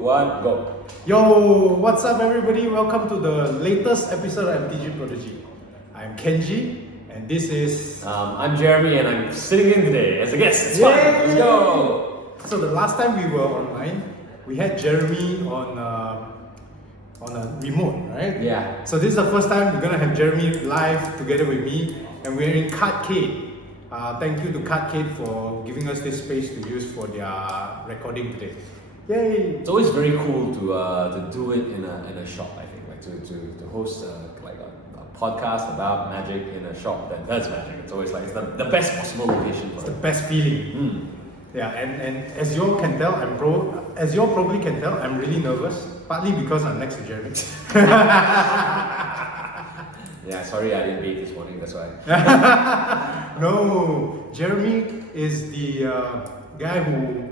1, go. Yo, what's up everybody? Welcome to the latest episode of MTG Prodigy. I'm Kenji and this is... I'm Jeremy and I'm sitting in today as a guest. It's fun. Let's go. So the last time we were online, we had Jeremy on a remote, right? Yeah. So this is the first time we're gonna have Jeremy live together with me, and we're in Cardcade. Thank you to Cardcade for giving us this space to use for their recording today. Yay! It's always very cool to do it in a shop. I think to host a podcast about magic in a shop that does magic. It's always like it's the best possible location for it's it. the best feeling. Yeah, and as you all can tell, as you all probably can tell, I'm really nervous. Partly because I'm next to Jeremy. Yeah, sorry I didn't bathe this morning. That's why. No, Jeremy is the guy who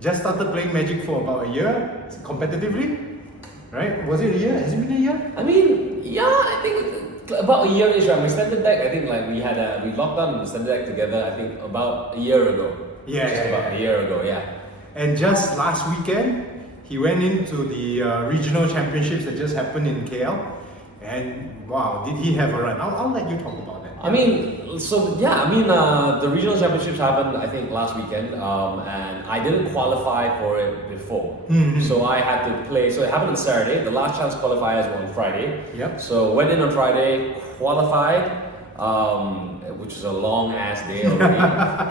just started playing Magic for about a year competitively, right? Was it a year? Has it been a year? I mean, yeah, I think about a year-ish. Right? My standard deck, I think we locked down the standard deck together. I think about a year ago. Yeah. A year ago, yeah. And just last weekend, he went into the regional championships that just happened in KL. And wow, did he have a run? I'll let you talk about that. I mean, the regional championships happened, I think, last weekend, and I didn't qualify for it before. So I had to play, so it happened on Saturday, the last chance qualifiers were on Friday. Yep. So went in on Friday, qualified, which is a long ass day already,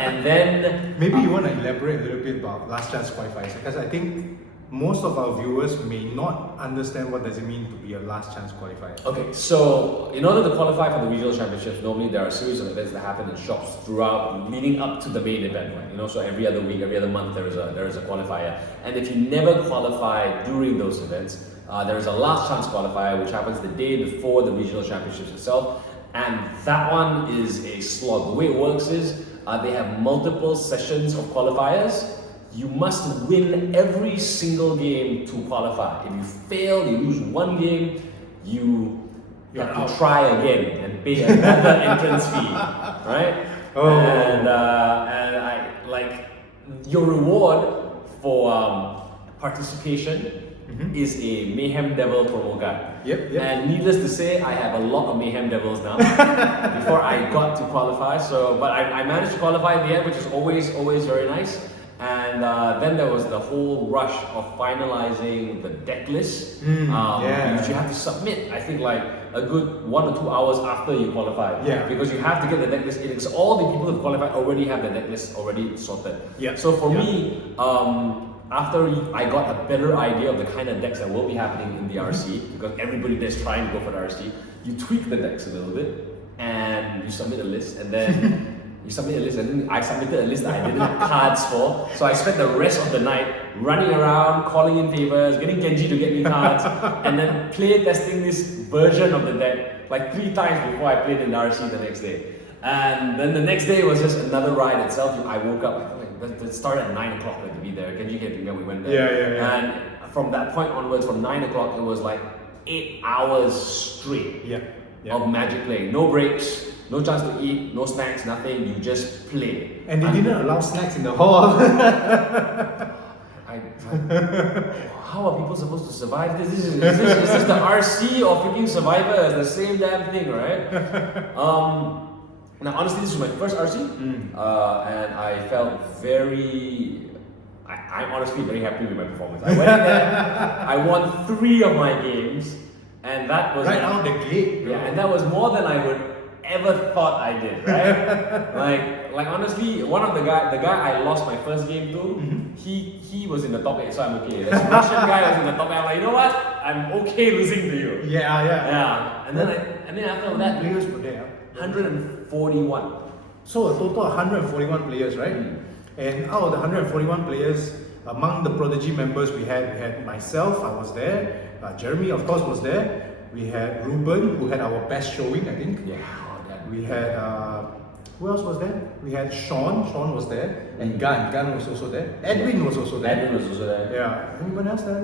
and then... Maybe you want to elaborate a little bit about last chance qualifiers, because I think most of our viewers may not understand what does it mean to be a last chance qualifier. Okay, so in order to qualify for the regional championships, normally there are a series of events that happen in shops throughout, leading up to the main event, right? You know, so every other week, every other month, there is a qualifier, and if you never qualify during those events, there is a last chance qualifier which happens the day before the regional championships itself, and that one is a slog. The way it works is they have multiple sessions of qualifiers. You must win every single game to qualify. If you fail, you lose one game, you have to try again and pay another entrance fee, right? And I like your reward for participation is a Mayhem Devil promo card. Yep. And needless to say, I have a lot of Mayhem Devils now before I got to qualify. So, but I managed to qualify in the end, which is always very nice. And then there was the whole rush of finalizing the deck list, which you have to submit, I think, like a good 1 or 2 hours after you qualify. Yeah. Because you have to get the deck list in, because all the people who qualified already have the deck list already sorted. Yeah. So for me, after I got a better idea of the kind of decks that will be happening in the RC, because everybody there's trying to go for the RC, you tweak the decks a little bit, and you submit a list, and then you submit a list, and then I submitted a list that I didn't have cards for. So I spent the rest of the night running around, calling in favors, getting Kenji to get me cards, and then play testing this version of the deck like 3 times before I played in the RC the next day. And then the next day was just another ride itself. I woke up, it started at 9 o'clock to be there. Kenji came to me, we went there. Yeah. And from that point onwards, from 9 o'clock, it was like 8 hours straight of Magic playing. No breaks. No chance to eat, no snacks, nothing, you just play. And they didn't allow snacks in the hall. How are people supposed to survive this? Is this the RC or freaking Survivor? It's the same damn thing, right? Now honestly, this was my first RC, and I felt I'm honestly very happy with my performance. I went in there, I won 3 of my games, and that was... Right out the gate, bro. Yeah, and that was more than I would ever thought I did, right? like honestly, one of the guy I lost my first game to, he was in the top 8, so I'm okay. This Russian guy was in the top 8. I'm like, you know what? I'm okay losing to you. Yeah. And then after that, players were there. 141. So a total of 141 players, right? And out of the 141 players, among the Prodigy members, we had myself. I was there. Jeremy, of course, was there. We had Ruben, who had our best showing, I think. Yeah. We had, who else was there? We had Sean was there, and Gan was also there. Edwin was also there. Yeah. Yeah. Anyone else there?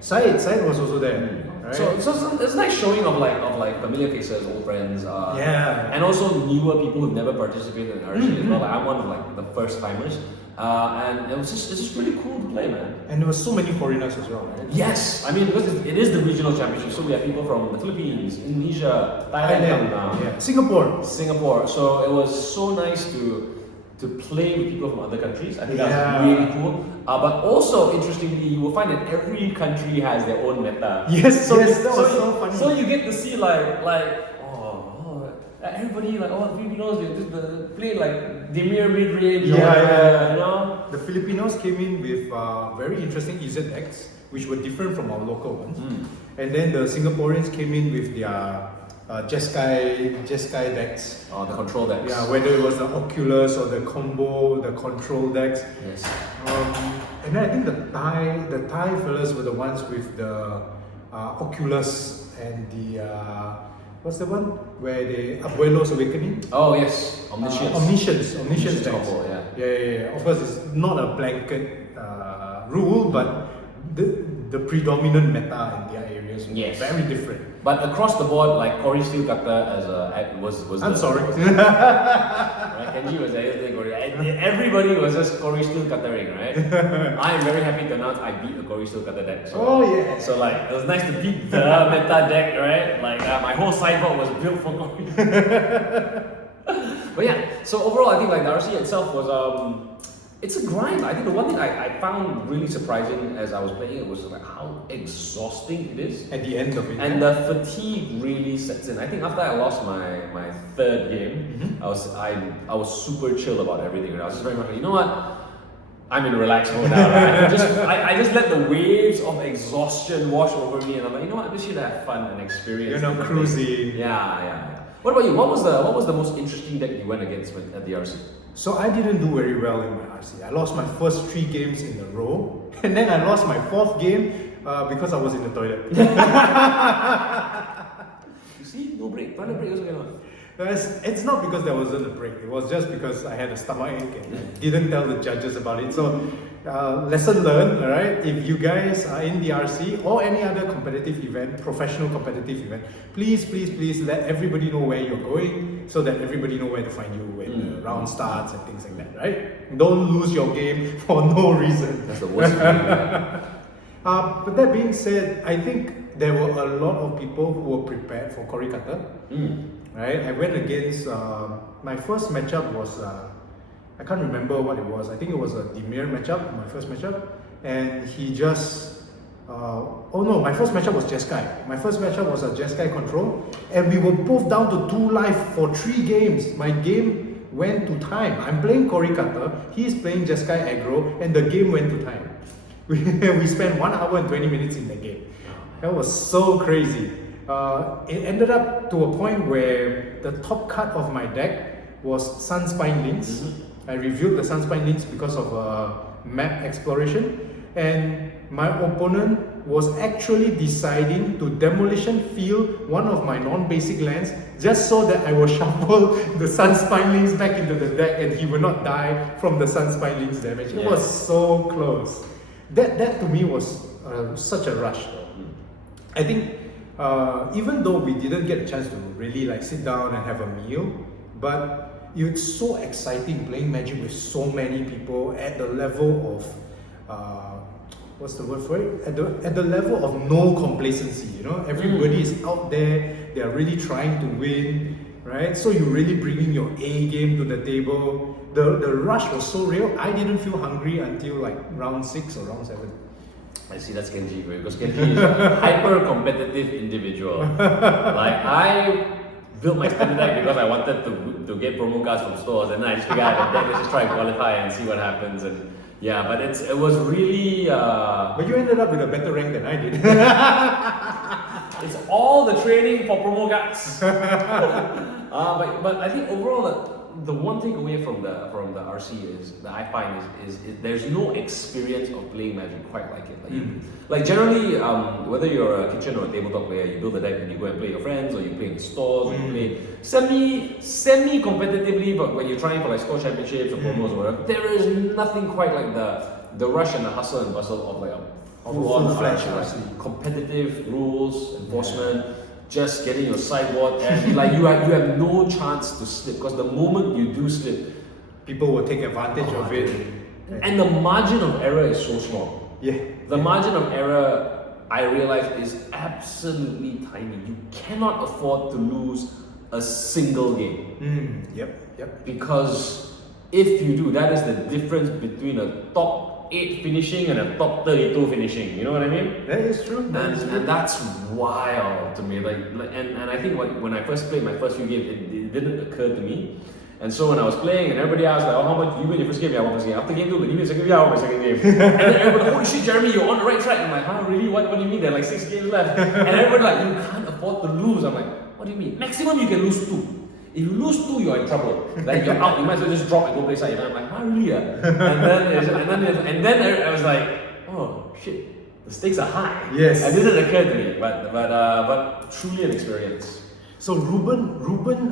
Syed Syed was also there. right? So it's nice showing of like familiar faces, old friends, Yeah. and also newer people who've never participated in RC as well. Like, I'm one of like the first timers, and it's just really cool to play, man. And there were so many foreigners as well, right? Yes, I mean because it is the regional championship, so we have people from the Philippines, Indonesia, Thailand, Yeah. Singapore. Singapore. So it was so nice to play with people from other countries. I think that's Yeah. really cool. But also interestingly, you will find that every country has their own meta. Yes, yes, that was so funny. So you get to see everybody Filipinos they play like Demir mid range. Yeah. You know. The Filipinos came in with very interesting EZ decks, which were different from our local ones. And then the Singaporeans came in with their Jeskai decks. Oh, the control decks. Yeah, whether it was the Oculus or the combo, the control decks. Yes. And then I think the Thai fellas were the ones with the Oculus and the what's the one where the Abuelo's Awakening? Oh yes, Omniscience. Omniscience decks. combo, yeah. Yeah. Of course, it's not a blanket rule, but the predominant meta in their areas was Yes. very different. But across the board, like Cory Steel Cutter was. I'm sorry. Right, Kenji was yesterday Cory. Everybody was just Cory Steel Cuttering, right? I am very happy to announce I beat the Cory Steel Cutter deck. So, Oh, yeah. So like it was nice to beat the meta deck, right? Like my whole sideboard was built for Cory. But yeah, so overall I think like the RC itself was it's a grind. I think the one thing I found really surprising as I was playing it was like how exhausting it is. At the end of it. And the fatigue really sets in. I think after I lost my third game, I was super chill about everything. And I was just very much like, you know what? I'm in relaxed mode now. Right? I just let the waves of exhaustion wash over me, and I'm like, you know what? I'm just here to have fun and experience. You know, cruising. Yeah. What about you? What was the most interesting deck you went against at the RC? So I didn't do very well in my RC. I lost my first 3 games in a row, and then I lost my 4th game because I was in the toilet. You see, no break. Toilet break also cannot. It's not because there wasn't a break. It was just because I had a stomachache and I didn't tell the judges about it. So, lesson learned, alright? If you guys are in the RC or any other competitive event, professional competitive event, please let everybody know where you're going so that everybody know where to find you when the round starts and things like that, right? Don't lose your game for no reason. That's the worst feeling. But that being said, I think there were a lot of people who were prepared for Cory Cutter. Right, I went against my first matchup was I can't remember what it was. I think it was a Demir matchup, my first matchup, and he just my first matchup was Jeskai. My first matchup was a Jeskai control, and we were both down to 2 life for 3 games. My game went to time. I'm playing Cory Cutter, he's playing Jeskai aggro, and the game went to time. We spent 1 hour and 20 minutes in the game. That was so crazy. It ended up to a point where the top cut of my deck was Sunspine Links. I reviewed the Sunspine Links because of map exploration, and my opponent was actually deciding to demolition field one of my non-basic lands just so that I will shuffle the Sunspine Links back into the deck and he will not die from the Sunspine Links damage. It was so close. That to me was such a rush though. I think even though we didn't get a chance to really like sit down and have a meal, but it's so exciting playing Magic with so many people at the level of what's the word for it? At the level of no complacency, you know, everybody is out there, they are really trying to win, right? So you're really bringing your A game to the table. The rush was so real. I didn't feel hungry until like round 6 or round 7. I see, that's Kenji, because Kenji is a hyper-competitive individual. Like, I built my standard deck because I wanted to get promo cards from stores, and then I just figured out that let's just try and qualify and see what happens. And yeah, but it was really... But you ended up with a better rank than I did. It's all the training for promo cards. But I think overall, the one thing away from the RC is that I find is there's no experience of playing Magic quite like it. Like generally, whether you're a kitchen or a tabletop player, you build a deck and you go and play your friends, or you play in stores, or you play semi competitively. But when you're trying for like store championships or promos or whatever, there is nothing quite like the rush and the hustle and bustle of like a full-fledged RC. RC. Competitive rules, enforcement, just getting your sideboard, and like you have no chance to slip, because the moment you do slip, People will take advantage of it. and the margin of error is so small. Yeah. The margin of error, I realize, is absolutely tiny. You cannot afford to lose a single game. Yep. Because if you do, that is the difference between a top 8 finishing and a top 32 finishing. You know what I mean? That is true. And that's wild to me. And I think when I first played my first few games, it didn't occur to me. And so when I was playing and everybody asked like, oh, how much you win your first game? Yeah, I won first game. After game 2, but you win second game, yeah, I won my second game. And then everybody, holy shit, Jeremy, you're on the right track. I'm like, huh, really? What do you mean? There are like 6 games left. And everybody like, you can't afford to lose. I'm like, what do you mean? Maximum you can lose 2. If you lose 2, you're in trouble. Like you're out. You might as well just drop and go play side. And I'm like, huh, really? And then I was like, oh shit, the stakes are high. Yes. It didn't occur to me, but truly an experience. So Ruben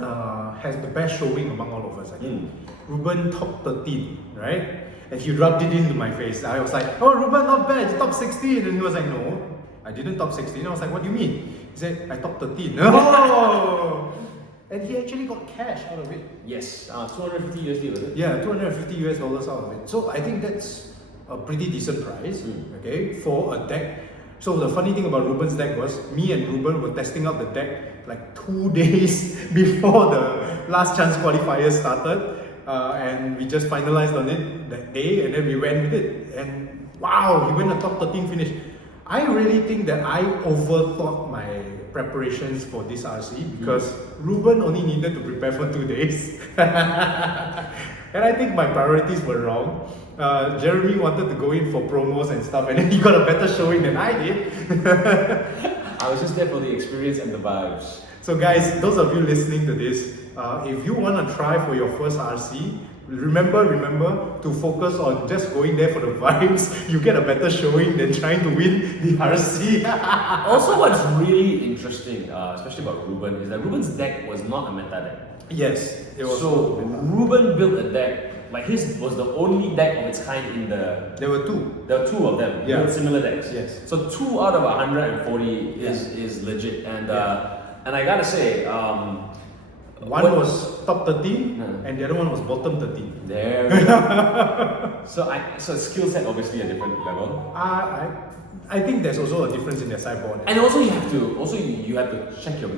has the best showing among all of us, I think. Ruben top 13, right? And he rubbed it into my face. I was like, oh, Ruben, not bad, it's top 16. And he was like, no, I didn't top 16. I was like, what do you mean? He said, I top 13. Oh! And he actually got cash out of it. Yes, 250 USD was it? Yeah, $250 out of it. So I think that's a pretty decent price, okay, for a deck. So the funny thing about Ruben's deck was, me and Ruben were testing out the deck like 2 days before the last chance qualifiers started, and we just finalized on it that day, and then we went with it. And wow, he went a top 13 finish. I really think that I overthought my preparations for this RC because Ruben only needed to prepare for 2 days. And I think my priorities were wrong. Jeremy wanted to go in for promos and stuff, and then he got a better showing than I did. I was just there for the experience and the vibes. So guys, those of you listening to this, if you want to try for your first RC, remember to focus on just going there for the vibes. You get a better showing than trying to win the RC. Also, what's really interesting, especially about Ruben, is that Ruben's deck was not a meta deck. Yes, it was. So Ruben built a deck, like his was the only deck of its kind in the... There were 2. There were 2 of them, Yeah. built similar decks. Yes. So 2 out of 140 is legit. And I gotta say, one was top 13 and the other one was bottom 13. there we go. So skill set obviously a different level. I think there's also a difference in their sideboard. And also you have to check your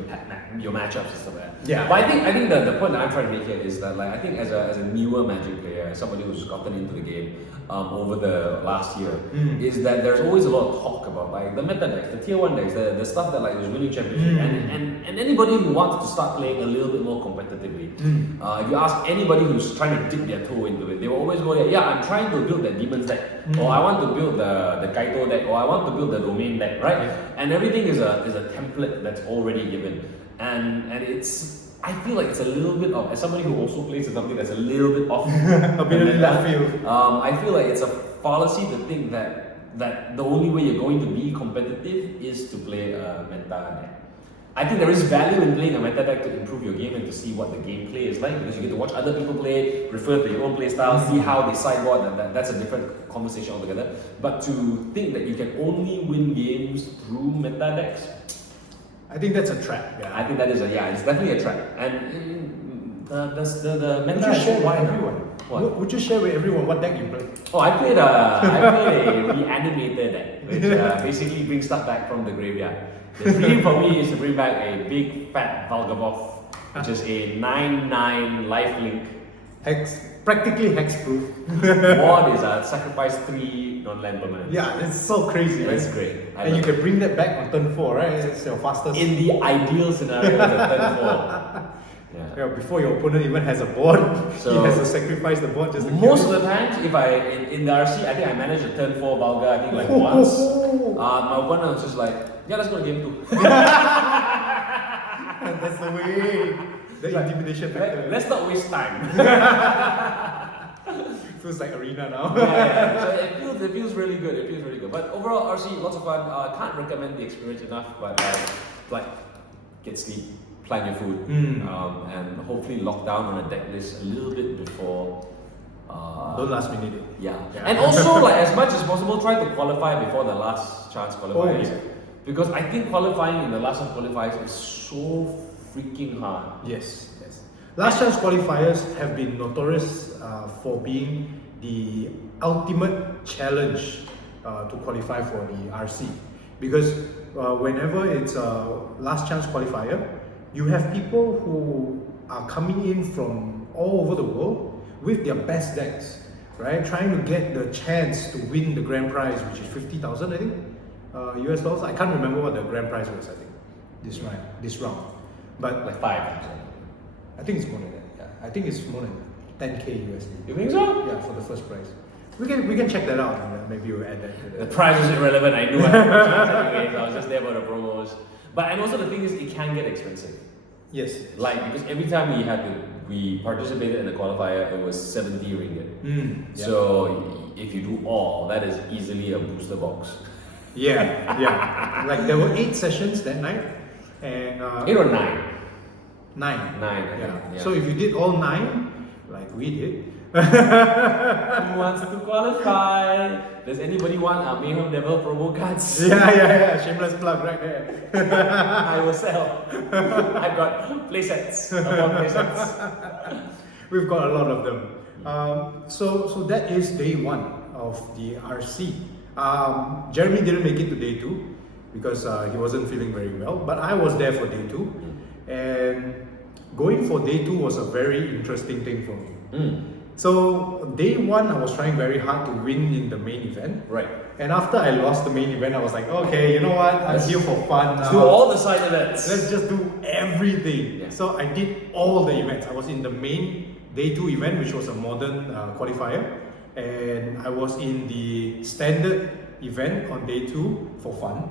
matchups and stuff like that. Yeah. But I think the point that I'm trying to make here is that like I think as a newer Magic player, as somebody who's gotten into the game over the last year, is that there's always a lot of talk about like the meta decks, the tier 1 decks, the stuff that like was winning championship, and anybody who wants to start playing a little bit more competitively. If you ask anybody who's trying to dip their toe into it, they will always go, yeah, I'm trying to build that Demon's deck, or I want to build the Kaito deck, or I want to build the Domain deck, right? Yeah. And everything is a template that's already given, and it's. I feel like it's a little bit of, as somebody who also plays something that's a little bit off A bit of left field. I feel like it's a fallacy to think that the only way you're going to be competitive is to play a meta deck. I think there is value in playing a meta deck to improve your game and to see what the gameplay is like, because you get to watch other people play, refer to your own play style, see how they sideboard, that's a different conversation altogether. But to think that you can only win games through meta decks, I think that's a trap. Yeah. I think that is it's definitely a trap. And the Would meta you share with why? everyone? What? Would you share with everyone what deck you play? Oh, I played a reanimator deck, which basically brings stuff back from the graveyard. The dream for me is to bring back a big fat Valgavoth, which is a 9/9 lifelink. Practically hex-proof. Ward is a sacrifice 3 non-land permanent. Yeah, it's so crazy. That's right? great. And you can bring that back on turn 4, right? It's your fastest. In the ideal scenario, it's a turn 4. Yeah, before your opponent even has a board, So- he has to sacrifice the board just to Most kill of it. the times, if I in the RC, I think I managed a turn 4 Valga, I think like once. My opponent was just like, yeah, let's go to game 2. That's the way. The intimidation factor. Let's not waste time. Feels like arena now. So it feels really good. It feels really good. But overall, RC, lots of fun. Can't recommend the experience enough. But like, get sleep, plan your food, and hopefully lock down on a deck list a little bit before Don't last minute it. Yeah. And also, like, as much as possible, try to qualify before the last chance qualifiers. yeah. Because I think qualifying in the last chance qualifiers is so freaking hard. Yes. Last chance qualifiers have been notorious for being the ultimate challenge to qualify for the RC. Because whenever it's a last chance qualifier, you have people who are coming in from all over the world with their best decks, right? Trying to get the chance to win the grand prize, which is 50,000, I think, US dollars. I can't remember what the grand prize was, I think, this round. But Like 5. I think it's more than that. Yeah. I think it's more than 10k USD. You think so? Yeah, for the first prize. We can check that out and maybe we'll add that to The prize was irrelevant. I knew I had no chance anyways. I was just there for the promos. But and also the thing is, it can get expensive. Yes. Like, because every time we participated in the qualifier, it was 70 ringgit. So if you do all, that is easily a booster box. Yeah. Like there were 8 sessions that night, and 8 or 9? 9. 9, I think. Yeah. So if you did all 9, like we did, Who wants to qualify? Does anybody want Mayhem Devil promo cards? yeah, shameless plug right there. I will sell. I've got playsets. We've got a lot of them. So that is day 1 of the RC. Jeremy didn't make it to day 2 because he wasn't feeling very well, but I was there for day 2, and going for day 2 was a very interesting thing for me. So day 1 I was trying very hard to win in the main event. Right. And after I lost the main event, I was like, okay, you know what? I'm here for fun now. Let's do all the side events. Let's just do everything. Yeah. So I did all the events. I was in the main day 2 event, which was a modern qualifier, and I was in the standard event on day 2 for fun,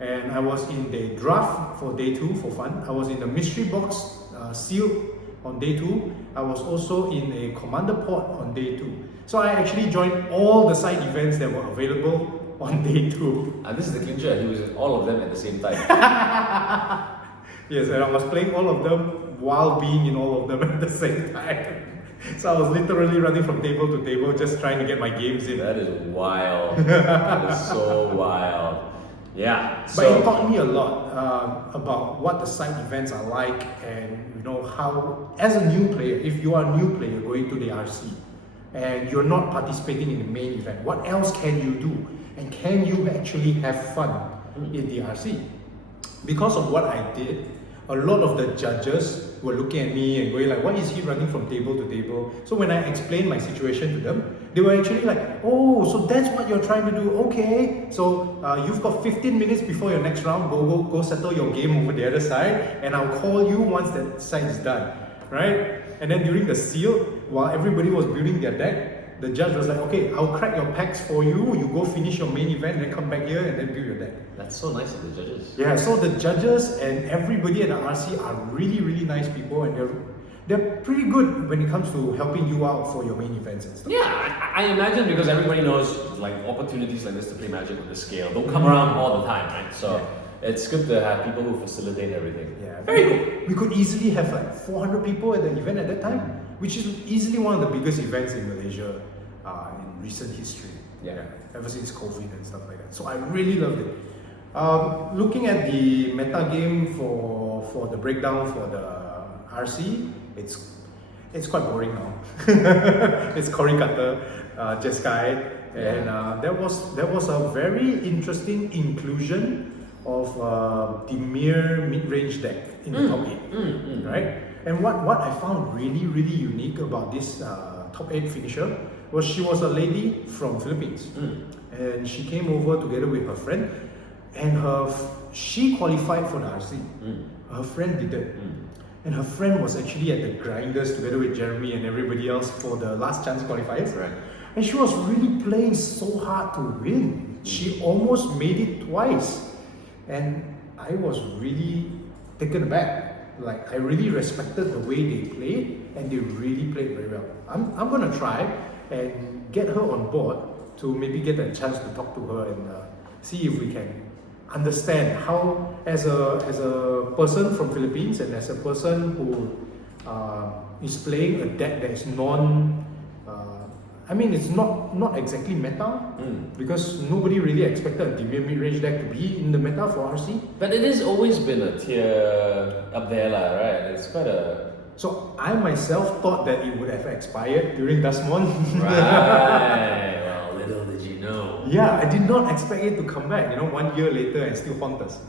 and I was in the draft for day 2 for fun. I was in the mystery box sealed on day 2. I was also in a commander port on day 2. So I actually joined all the side events that were available on day 2. And this is the clincher, he was in all of them at the same time. Yes, and I was playing all of them while being in all of them at the same time. So I was literally running from table to table just trying to get my games in. That is wild. That is so wild. Yeah. But it taught me a lot about what the side events are like, and you know how, as a new player, if you are a new player going to the RC and you're not participating in the main event, what else can you do? And can you actually have fun in the RC? Because of what I did, a lot of the judges were looking at me and going like, why is he running from table to table? So when I explained my situation to them, they were actually like, oh, so that's what you're trying to do, okay. So you've got 15 minutes before your next round, go settle your game over the other side, and I'll call you once that side is done, right? And then during the seal, while everybody was building their deck, the judge was like, okay, I'll crack your packs for you, you go finish your main event, and then come back here and then build your deck. That's so nice of the judges. Yeah, so the judges and everybody at the RC are really, really nice people, and they're pretty good when it comes to helping you out for your main events and stuff. Yeah, I imagine, because everybody knows like opportunities like this to play Magic with the scale don't come around all the time, right? So it's good to have people who facilitate everything. Yeah, very good. We could easily have like 400 people at the event at that time, which is easily one of the biggest events in Malaysia in recent history. Yeah. Ever since COVID and stuff like that. So I really loved it. Looking at the meta game for the breakdown for the RC, it's quite boring now. It's Cory Cutter, Jeskai, and there was a very interesting inclusion of Dimir mid-range deck in the top 8, right? And what I found really, really unique about this top 8 finisher was she was a lady from Philippines, and she came over together with her friend, and she qualified for the RC. Her friend didn't. And her friend was actually at the grinders together with Jeremy and everybody else for the last chance qualifiers. Right. And she was really playing so hard to win. She almost made it twice. And I was really taken aback. Like, I really respected the way they played, and they really played very well. I'm gonna try and get her on board to maybe get a chance to talk to her and see if we can understand how, as a person from Philippines and as a person who is playing a deck that is I mean, it's not exactly meta because nobody really expected a Dimir mid-range deck to be in the meta for RC. But it has always been a tier up there, lah, right? It's quite a... So I myself thought that it would have expired during Dustmon. Right. Well, little did you know. Yeah, I did not expect it to come back, 1 year later and still haunt us.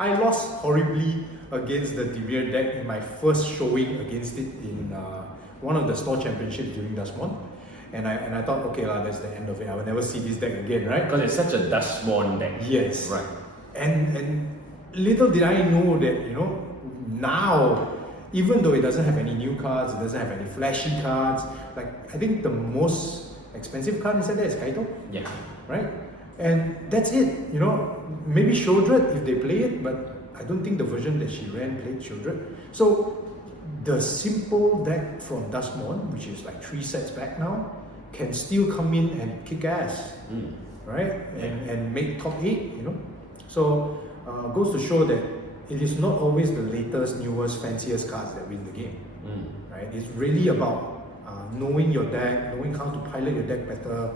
I lost horribly against the Dimir deck in my first showing against it in one of the store championships during Dustmon. And I thought, okay, that's the end of it. I will never see this deck again, right? Because it's such a Dustmon deck. Yes. Right. And little did I know that, now, even though it doesn't have any new cards, it doesn't have any flashy cards, I think the most expensive card inside there is Kaito. Yeah. Right? And that's it, maybe Shieldred if they play it, but I don't think the version that she ran played Shieldred. So the simple deck from Dustmon, which is 3 sets back now, can still come in and kick ass, right? And make top 8, So goes to show that it is not always the latest, newest, fanciest cards that win the game, right? It's really about knowing your deck, knowing how to pilot your deck better,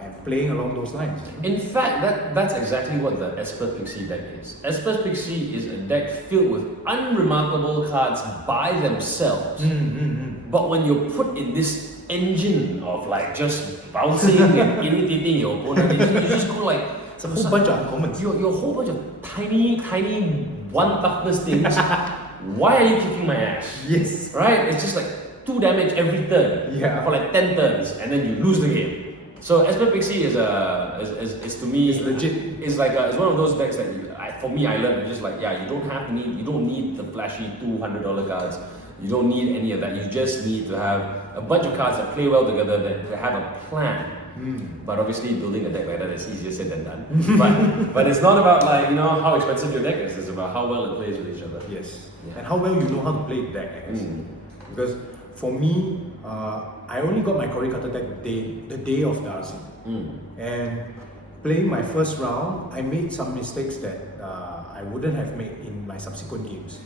and playing along those lines. In fact, that's exactly what the Esper Pixie deck is. Esper Pixie is a deck filled with unremarkable cards by themselves. But when you're put in this engine of just bouncing and irritating your opponent, you just go It's a whole bunch of uncommons. Your whole bunch of tiny 1 toughness things. Why are you kicking my ass? Yes. Right? It's just 2 damage every turn. Yeah. For 10 turns, and then you lose the game. So Esper Pixie is to me, it's legit. It's it's one of those decks that for me I learned. It's just you don't need the flashy $200 cards. You don't need any of that. You just need to have a bunch of cards that play well together, that have a plan. But obviously building a deck like that is easier said than done. but it's not about how expensive your deck is. It's about how well it plays with each other. Yes. Yeah. And how well you know how to play the deck, I guess. Because for me, I only got my Cory Cutter deck the day of the RC. And playing my first round, I made some mistakes that I wouldn't have made in my subsequent games.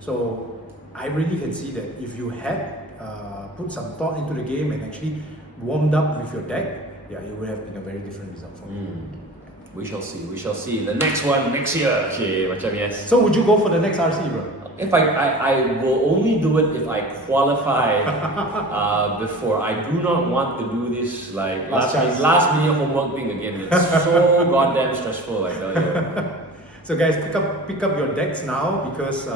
So I really can see that if you had put some thought into the game and actually warmed up with your deck, it would have been a very different result for me. We shall see. The next one next year. Okay, macam yes. So would you go for the next RC, bro? If I will only do it if I qualify before. I do not want to do this last minute homework thing again. It's so goddamn stressful, I tell you. So guys, pick up your decks now because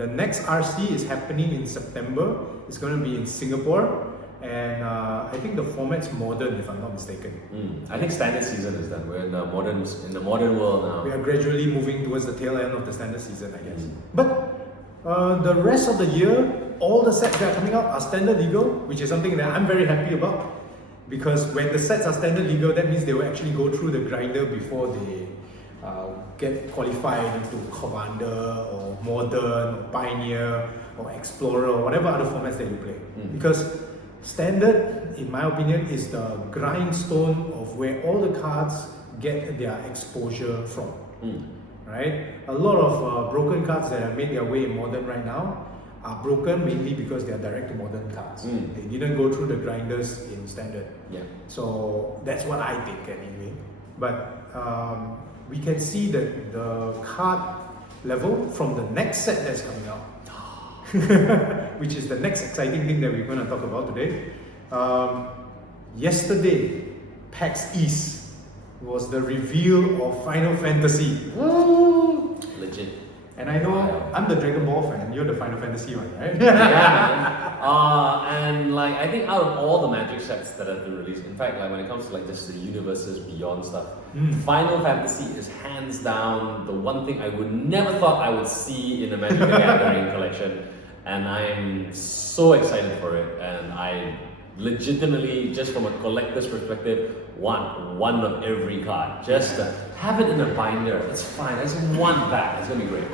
the next RC is happening in September. It's going to be in Singapore. And I think the format's modern, if I'm not mistaken. I think standard season is done. We're in the modern world now. We are gradually moving towards the tail end of the standard season, I guess. But the rest of the year, all the sets that are coming out are standard legal, which is something that I'm very happy about. Because when the sets are standard legal, that means they will actually go through the grinder before they get qualified into Commander or Modern or Pioneer or Explorer or whatever other formats that you play. Because standard, in my opinion, is the grindstone of where all the cards get their exposure from. Right? A lot of broken cards that have made their way in Modern right now are broken mainly because they are direct to Modern cards. They didn't go through the grinders in Standard. So that's what I think anyway. But we can see that the card level from the next set that's coming out, which is the next exciting thing that we're going to talk about today. Yesterday, PAX East was the reveal of Final Fantasy. Woo! Legit. And I know I'm the Dragon Ball fan, you're the Final Fantasy one, right? And I think out of all the Magic sets that have been released, in fact, when it comes to just the universes beyond stuff, Final Fantasy is hands down the one thing I would never thought I would see in the Magic the Gathering collection. And I'm so excited for it, and I legitimately, just from a collector's perspective, want one of every card. Just have it in a binder, it's fine, I just want that, it's gonna be great.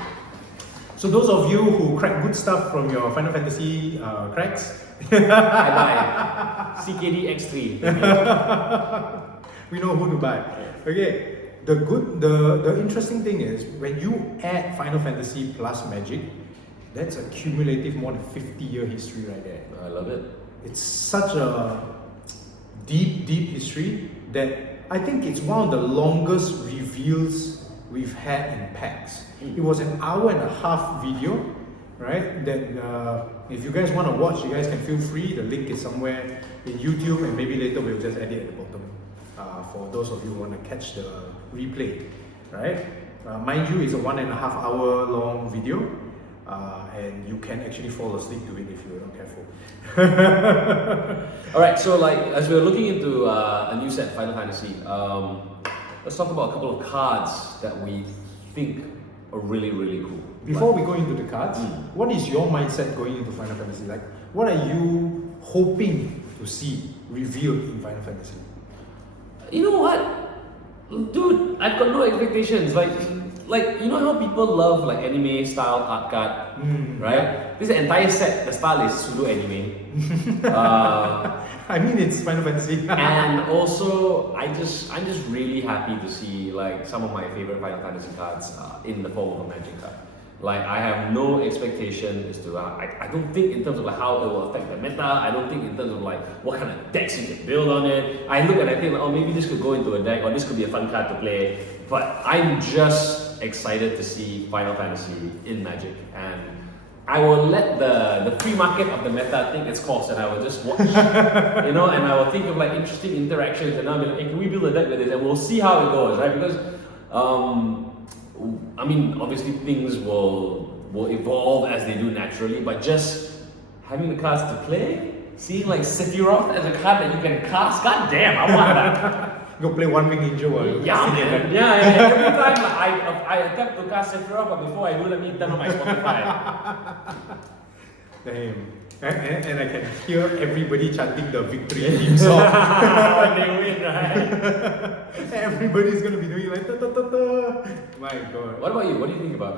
So those of you who crack good stuff from your Final Fantasy cracks, I buy CKD X3. we know who to buy. Okay, the interesting thing is, when you add Final Fantasy plus Magic, that's a cumulative more than 50-year history right there. I love it. it's such a deep history that I think it's one of the longest reveals we've had in packs. It was an hour-and-a-half video, right? That if you guys want to watch, you guys can feel free. The link is somewhere in YouTube, and maybe later we'll just add it at the bottom for those of you who want to catch the replay, right? Mind you, it's a 1.5 hour long video, and you can actually fall asleep to it if you're not careful. Alright, so like as we're looking into a new set, Final Fantasy, let's talk about a couple of cards that we think are really cool. Before we go into the cards, what is your mindset going into Final Fantasy? Like, what are you hoping to see revealed in Final Fantasy? You know what? Dude, I've got no expectations. Like you know how people love like anime style art card, right? Yeah. This entire set, the style is pseudo anime. I mean, it's Final Fantasy. And also, I'm just really happy to see like some of my favorite Final Fantasy cards in the form of a Magic card. Like I have no expectation as to I don't think in terms of like how it will affect the meta. I don't think in terms of like what kind of decks you can build on it. I look and I think like, oh, maybe this could go into a deck or this could be a fun card to play. But I'm just excited to see Final Fantasy in Magic, and I will let the free market of the meta think its course, and I will just watch, you know, and I will think of like interesting interactions, and I'll be like, hey, can we build a deck with this? And we'll see how it goes, right? Because I mean, obviously things will evolve as they do naturally, but just having the cards to play, seeing like Sephiroth as a card that you can cast, god damn, I want that. Go play One Wing Angel while you're casting it. Yeah. Every time I attempt to cast Sephiroth, but before I do, let me turn on my Spotify. Damn. And I can hear everybody chanting the victory theme song. They win, right? Everybody's gonna be doing like ta ta ta ta. My God. What about you? What do you think about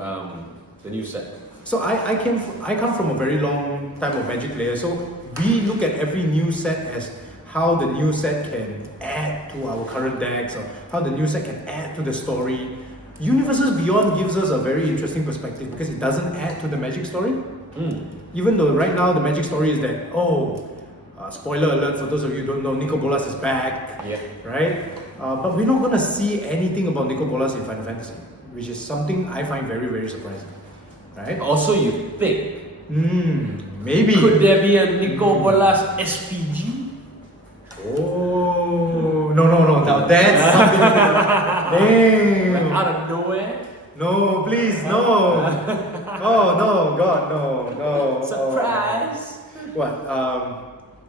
the new set? So I come from a very long time of Magic player. So we look at every new set as how the new set can add to our current decks, or how the new set can add to the story. Universes Beyond gives us a very interesting perspective because it doesn't add to the Magic story. Even though right now the Magic story is that, spoiler alert for those of you who don't know, Nicol Bolas is back, right? But we're not going to see anything about Nicol Bolas in Final Fantasy, which is something I find very surprising, right? Also, you think, maybe. could there be a Nicol Bolas SPG? Oh, no, now that's something. Damn. Like out of nowhere? No, please, no. Oh, no, God, no. Surprise! What?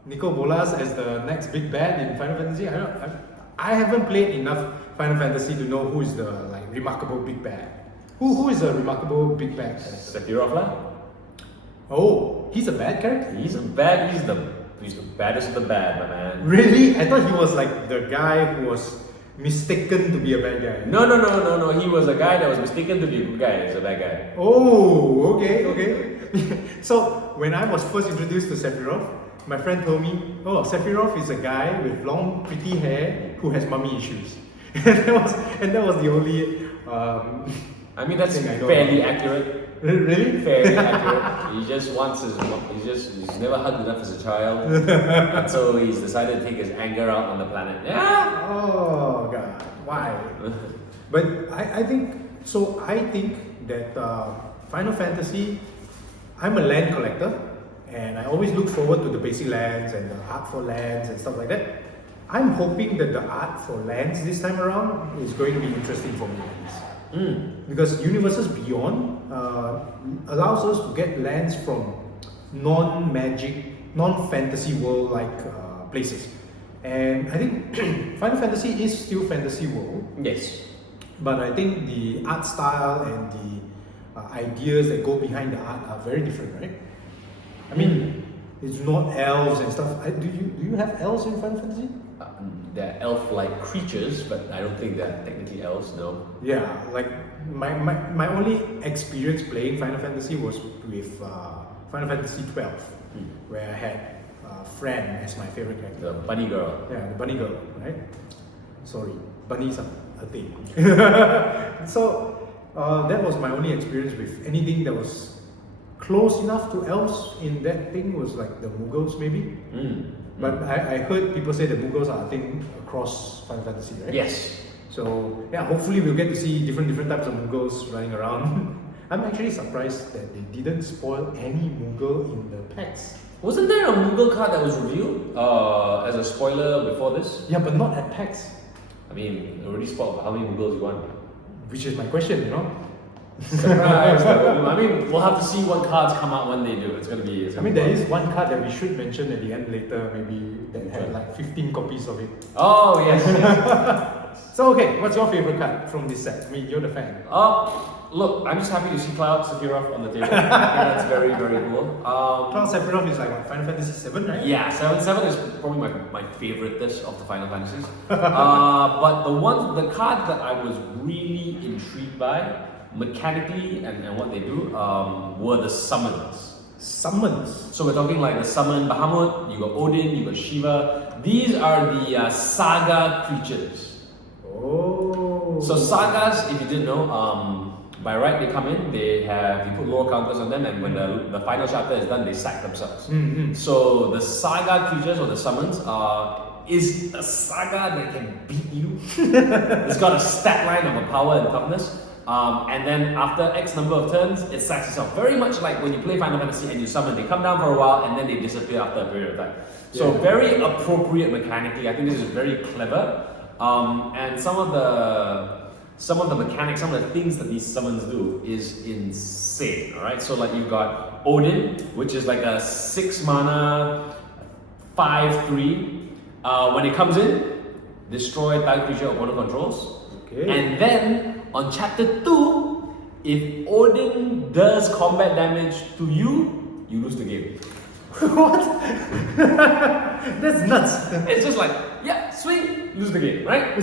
Nicol Bolas as the next big bad in Final Fantasy? I haven't played enough Final Fantasy to know who is the remarkable big bad. Who is a remarkable big bad? Sephiroth lah. Oh, he's a bad character? He's the baddest of the bad, my man. Really? I thought he was like the guy who was mistaken to be a bad guy. No. He was a guy that was mistaken to be a good guy. He's a bad guy. Oh, okay. So when I was first introduced to Sephiroth, my friend told me, oh, Sephiroth is a guy with long, pretty hair who has mommy issues. and that was the only. I mean, that's I know fairly about. accurate. Really? Fairly accurate. He just wants he's never hugged enough as a child. And so he's decided to take his anger out on the planet. Yeah! Oh, God. Why? But I think that Final Fantasy, I'm a land collector, and I always look forward to the basic lands and the art for lands and stuff like that. I'm hoping that the art for lands this time around is going to be interesting for me. Because Universes Beyond allows us to get lands from non-magic, non-fantasy world like places. And I think Final Fantasy is still fantasy world. Yes. But I think the art style and the ideas that go behind the art are very different, right? I mean, it's not elves and stuff. Do you have elves in Final Fantasy? They're elf-like creatures, but I don't think they're technically elves, no. Yeah, like my only experience playing Final Fantasy was with Final Fantasy 12, where I had Fran as my favorite character. The bunny girl. Yeah, the bunny girl, right? Sorry, bunny's a thing. So that was my only experience with anything that was close enough to elves in that thing was like the Mughals maybe. But I heard people say the Mughals are a thing across Final Fantasy, right? Yes. So yeah, hopefully we'll get to see different types of Mughals running around. I'm actually surprised that they didn't spoil any Mughal in the packs. Wasn't there a Mughal card that was revealed as a spoiler before this? Yeah, but not at packs. I mean, already spoiled. How many Mughals you want? Which is my question, you know? Surprise! I mean, we'll have to see what cards come out when they do. It's gonna be. There is one card that we should mention at the end later, maybe that had like 15 copies of it. Oh yes. So okay, what's your favorite card from this set? I mean, you're the fan. Look, I'm just happy to see Cloud Sephiroth on the table. I think that's very, very cool. Cloud Sephiroth is like what, Final Fantasy 7, right? Yeah, 7 is probably my favorite list of the Final Fantasies. But the card that I was really intrigued by, mechanically and what they do, were the summons. Summons? So we're talking like the summon Bahamut, you got Odin, you got Shiva. These are the saga creatures. Oh. So sagas, if you didn't know, by right they come in, you put lower counters on them, and when the final chapter is done, they sack themselves. So the saga creatures or the summons is a saga that can beat you. It's got a stat line of a power and toughness. And then after X number of turns, it sacks itself. Very much like when you play Final Fantasy and you summon, they come down for a while and then they disappear after a period of time. So very appropriate mechanically. I think this is very clever. And some of the mechanics, some of the things that these summons do is insane. Alright, so like you've got Odin, which is like a 6 mana, 5/3. When it comes in, destroy target creature opponent controls. Okay. And then on chapter 2, if Odin does combat damage to you, you lose the game. What? That's nuts. It's just like, yeah, swing, lose the game, right?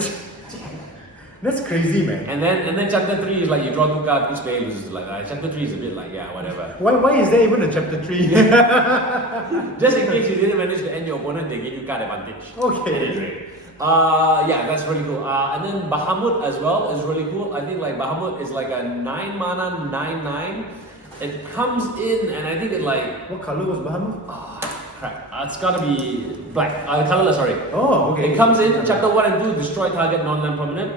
That's crazy, man. And then chapter 3 is like you draw 2 cards, each player loses like that. Chapter 3 is a bit like, yeah, whatever. Why is there even a chapter 3? Just in case you didn't manage to end your opponent, they give you card advantage. Okay. Yeah, that's really cool. And then Bahamut as well is really cool. I think like Bahamut is like a 9 mana, 9/9. It comes in and I think it like... What color was Bahamut? Crap. It's gotta be black. Colorless, sorry. Oh, okay. It comes in, chapter 1 and 2, destroy target non-land permanent.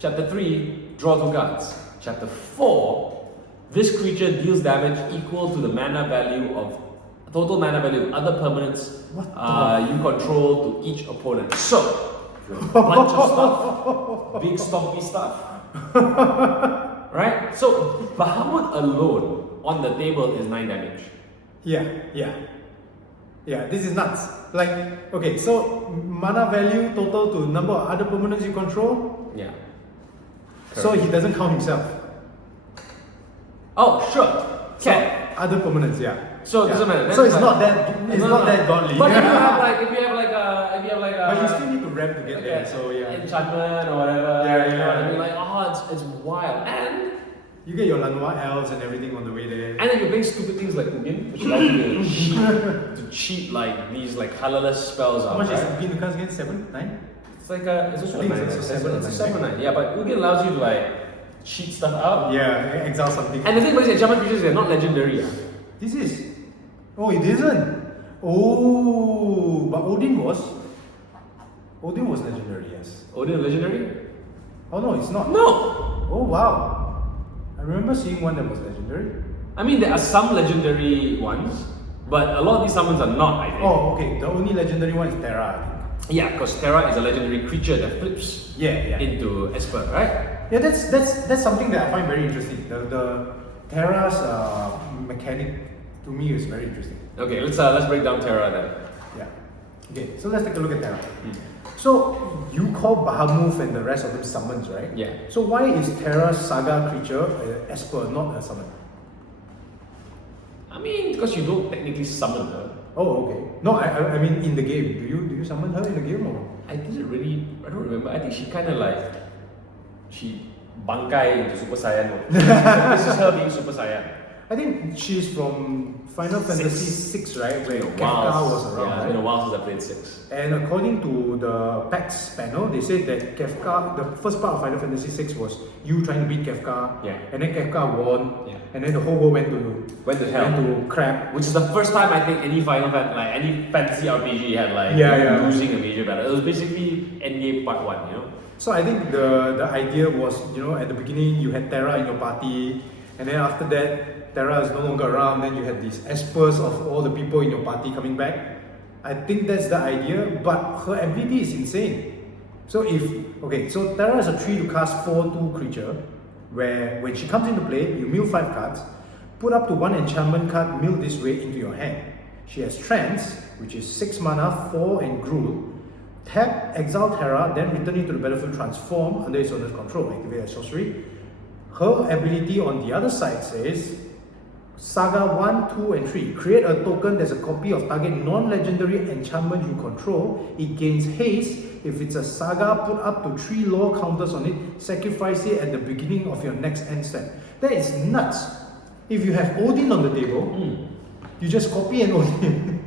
Chapter 3, draw 2 cards. Chapter 4, this creature deals damage equal to the mana value of total mana value of other permanents you control to each opponent. So, bunch of stuff, big stompy stuff. Right? So, Bahamut alone on the table is 9 damage. Yeah, this is nuts. Like, okay, so mana value total to number of other permanents you control. Yeah. So he doesn't count himself. Oh, sure. Okay. So, other permanents, yeah. So it doesn't matter. So it's not that godly. But if you have like a But you still need to ramp to get there. So yeah. Enchantment or whatever. Yeah. You know what I mean? Like, it's wild. And you get your Lanois elves and everything on the way there. And then you're playing stupid things like Ugin, which allows you to cheat like these like colorless spells out. How much is right? Ugin cards again? 7? 9? It's like it's also I think 9. it's also 7 or It's a 9. 7 9. Yeah, but Ugin allows you to like cheat stuff out. Yeah, exile something. And the thing is, enchantment creatures they're not legendary. This is. Oh, it isn't. Oh, but Odin was. Odin was legendary, yes. Odin legendary? Oh no, it's not. No. Oh wow. I remember seeing one that was legendary. I mean, there are some legendary ones, but a lot of these summons are not. I think. Oh, okay. The only legendary one is Terra, I think. Yeah, because Terra is a legendary creature that flips into Esper, right? Yeah, that's something that I find very interesting. The Terra's mechanic to me is very interesting. Okay, let's break down Terra then. Yeah. Okay, so let's take a look at Terra. So you call Bahamut and the rest of them summons, right? Yeah. So why is Terra's saga creature Esper not a summon? I mean, because you don't technically summon her. Oh, okay. No, I mean in the game. Do you summon her in the game or? I don't remember. I think she kind of like she bankai into Super Saiyan mode. This is her being Super Saiyan. I think she's from Final Fantasy VI, right? Where It's been a Kefka while. was around, Yeah, it's right? been a while since I played 6. And according to the PAX panel, they said that Kefka, the first part of Final Fantasy VI was you trying to beat Kefka, Yeah. and then Kefka won, Yeah. and then the whole world went to hell. crap. Which is the first time I think any any fantasy RPG had losing a major battle. It was basically Endgame Part 1, you know? So I think the idea was, at the beginning you had Terra in your party, and then after that Terra is no longer around, then you had these espers of all the people in your party coming back. I think that's the idea, but her ability is insane. So so Terra is a 3 to cast 4/2 creature, where when she comes into play, you mill 5 cards, put up to 1 enchantment card milled this way into your hand. She has Trance, which is 6 mana, 4 and Gruul. Tap, exile Terra, then return it to the battlefield, transform under its owner's control, activate a sorcery. Her ability on the other side says, Saga 1, 2 and 3. Create a token that's a copy of target non-legendary enchantment you control. It gains haste. If it's a saga, put up to 3 lore counters on it. Sacrifice it at the beginning of your next end step. That is nuts. If you have Odin on the table, you just copy an Odin.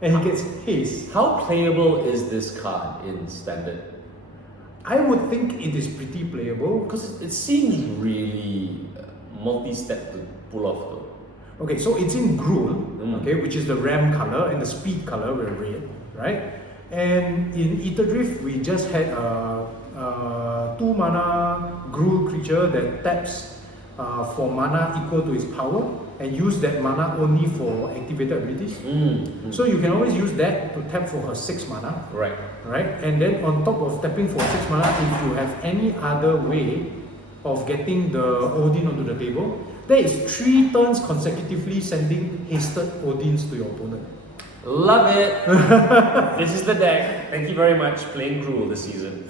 And he gets haste. How playable is this card in Standard? I would think it is pretty playable. Because it seems really multi-step to pull off though. Okay, so it's in Gruul, okay, which is the RAM color, and the speed color were red, right? And in Ether Drift, we just had a 2 mana Gruul creature that taps for mana equal to its power, and use that mana only for activated abilities. So you can always use that to tap for her 6 mana. Right. Right? And then on top of tapping for 6 mana, if you have any other way of getting the Odin onto the table, there is 3 turns consecutively sending hasted Odins to your opponent. Love it! This is the deck. Thank you very much. Playing Gruul this season.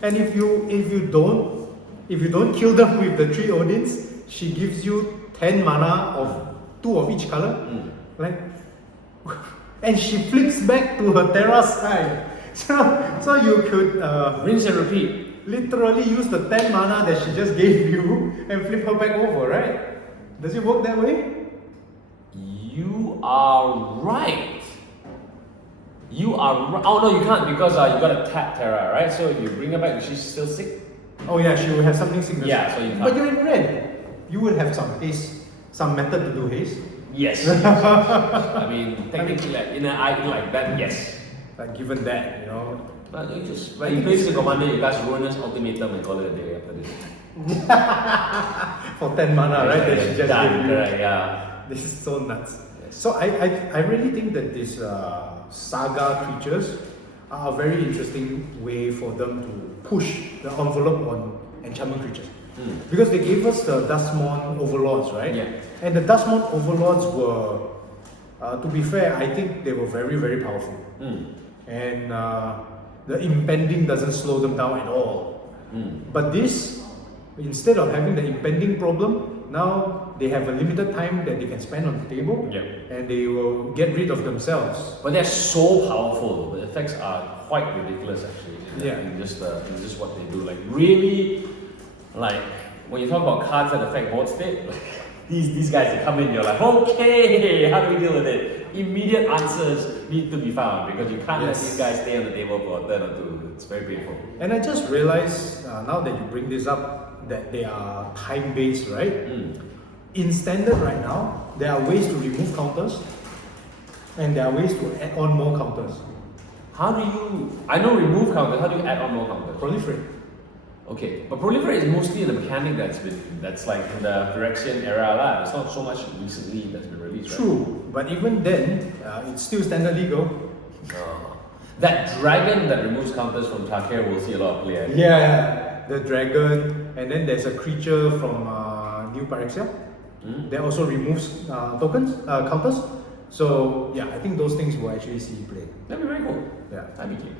And if you don't kill them with the 3 Odins, she gives you 10 mana of 2 of each color. And she flips back to her Terra side. So you could Rinse and repeat. literally use the 10 mana that she just gave you and flip her back over, right? Does it work that way? You are right. You are right. Oh no, you can't because you gotta tap Terra, right? So if you bring her back, she's still sick. Oh yeah, she will have something signature. Yeah, so you can't. But you're in red. You would have some haste, some method to do haste. Yes. I mean, technically, in an idea like that, yes. Like given that, But you place the commander, you guys Ruinous Ultimatum and call it a day after this. For 10 mana, right? That she just Done, gave you. correct, yeah. This is so nuts. So I really think that these saga creatures are a very interesting way for them to push the envelope on enchantment creatures. Because they gave us the Dustmon Overlords, right? Yeah. And the Dustmon Overlords were, to be fair, I think they were very, very powerful. And the impending doesn't slow them down at all. But this, instead of having the impending problem, now they have a limited time that they can spend on the table, and they will get rid of themselves. But they're so powerful. The effects are quite ridiculous, actually. Yeah. In just what they do. Like really, like when you talk about cards that affect board state, these guys they come in, you're like, okay, how do we deal with it? Immediate answers need to be found because you can't let these guys stay on the table for a turn or two. It's very painful. And I just realized now that you bring this up that they are time-based, right? In Standard right now, there are ways to remove counters and there are ways to add on more counters. How do you? I know remove counters. How do you add on more counters? Proliferate. Okay, but proliferate is mostly the mechanic that's like in the Phyrexian era lah. It's not so much recently that's been released. True, but even then, it's still standard legal. That dragon that removes counters from Takir will see a lot of play. Yeah, the dragon, and then there's a creature from New Pyrexia that also removes counters. So yeah, I think those things will actually see play. That'd be very cool. Yeah, that'd be cool.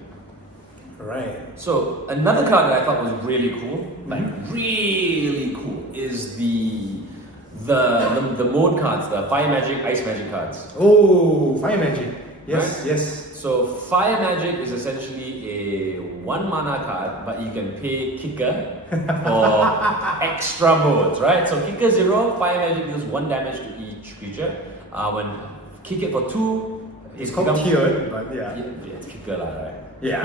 Right. So another card that I thought was really cool, like really cool, is the mode cards, the Fire Magic, Ice Magic cards. Oh, Fire Magic. Yes, Right? yes. So Fire Magic is essentially a 1 mana card, but you can pay Kicker for extra modes, right? So Kicker 0, Fire Magic deals 1 damage to each creature. When Kick it for 2, It's called tiered, but yeah. Yeah, it's Kicker lah, right? Yeah.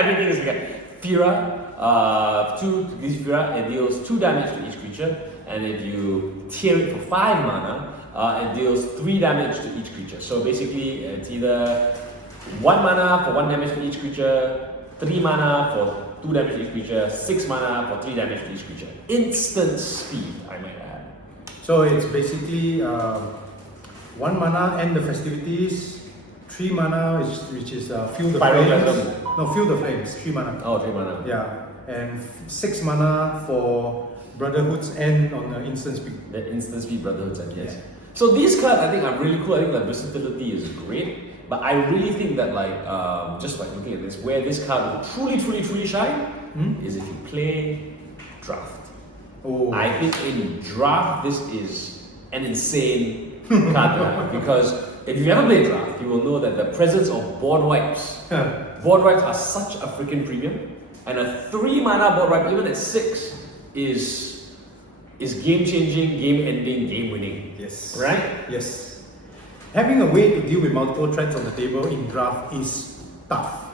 Everything is Kicker. Fira, 2 gives Fira, it deals 2 damage to each creature, and if you tier it for 5 mana, it deals 3 damage to each creature. So basically, it's either 1 mana for 1 damage to each creature, 3 mana for 2 damage to each creature, 6 mana for 3 damage to each creature. Instant speed, I might add. So it's basically 1 mana end the festivities, 3 mana which is fuel the flames. No, fuel the flames, 3 mana. Oh, 3 mana. Yeah, and 6 mana for Brotherhood's end on the instant speed. The instant speed Brotherhood's end, yes. Yeah. So these cards I think are really cool. I think the versatility is great. But I really think that just like looking at this, where this card will truly shine is if you play draft. Oh. I think in draft this is an insane card to have, because if you've ever played draft, you will know that the presence of board wipes. Board wipes are such a freaking premium, and a 3 mana board wipe, even at 6, is game changing, game ending, game winning. Yes. Right? Yes. Having a way to deal with multiple threats on the table in draft is tough.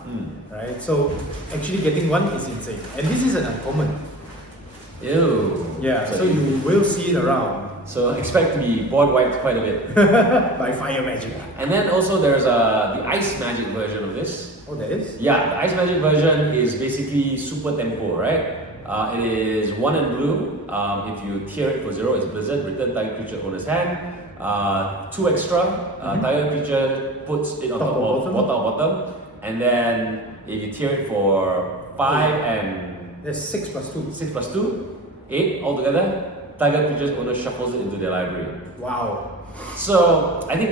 Right? So actually getting one is insane. And this is an uncommon. Ew. Yeah, so you will see it around. So expect to be board wiped quite a bit. By Fire Magic. And then also there's the Ice Magic version of this. Oh, there is? Yeah, the Ice Magic version is basically super tempo, right? It is 1 and blue. If you tier it for 0, it's Blizzard, return target creature owner's hand. 2 extra, target creature puts it on top of bottom. And then if you tier it for 5 and... There's 6 plus 2. 6 plus 2, 8 altogether. Target creature's owner shuffles it into their library. Wow. So I think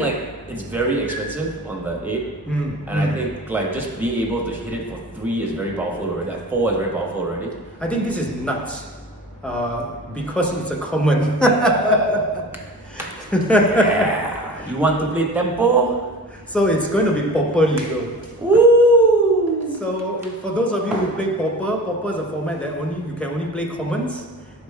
it's very expensive on the 8, and I think just being able to hit it for 3 is very powerful already. 4 is very powerful already. I think this is nuts. Because it's a common. Yeah. You want to play tempo? So it's going to be Pauper legal. Woo! So for those of you who play Pauper is a format that you can only play commons.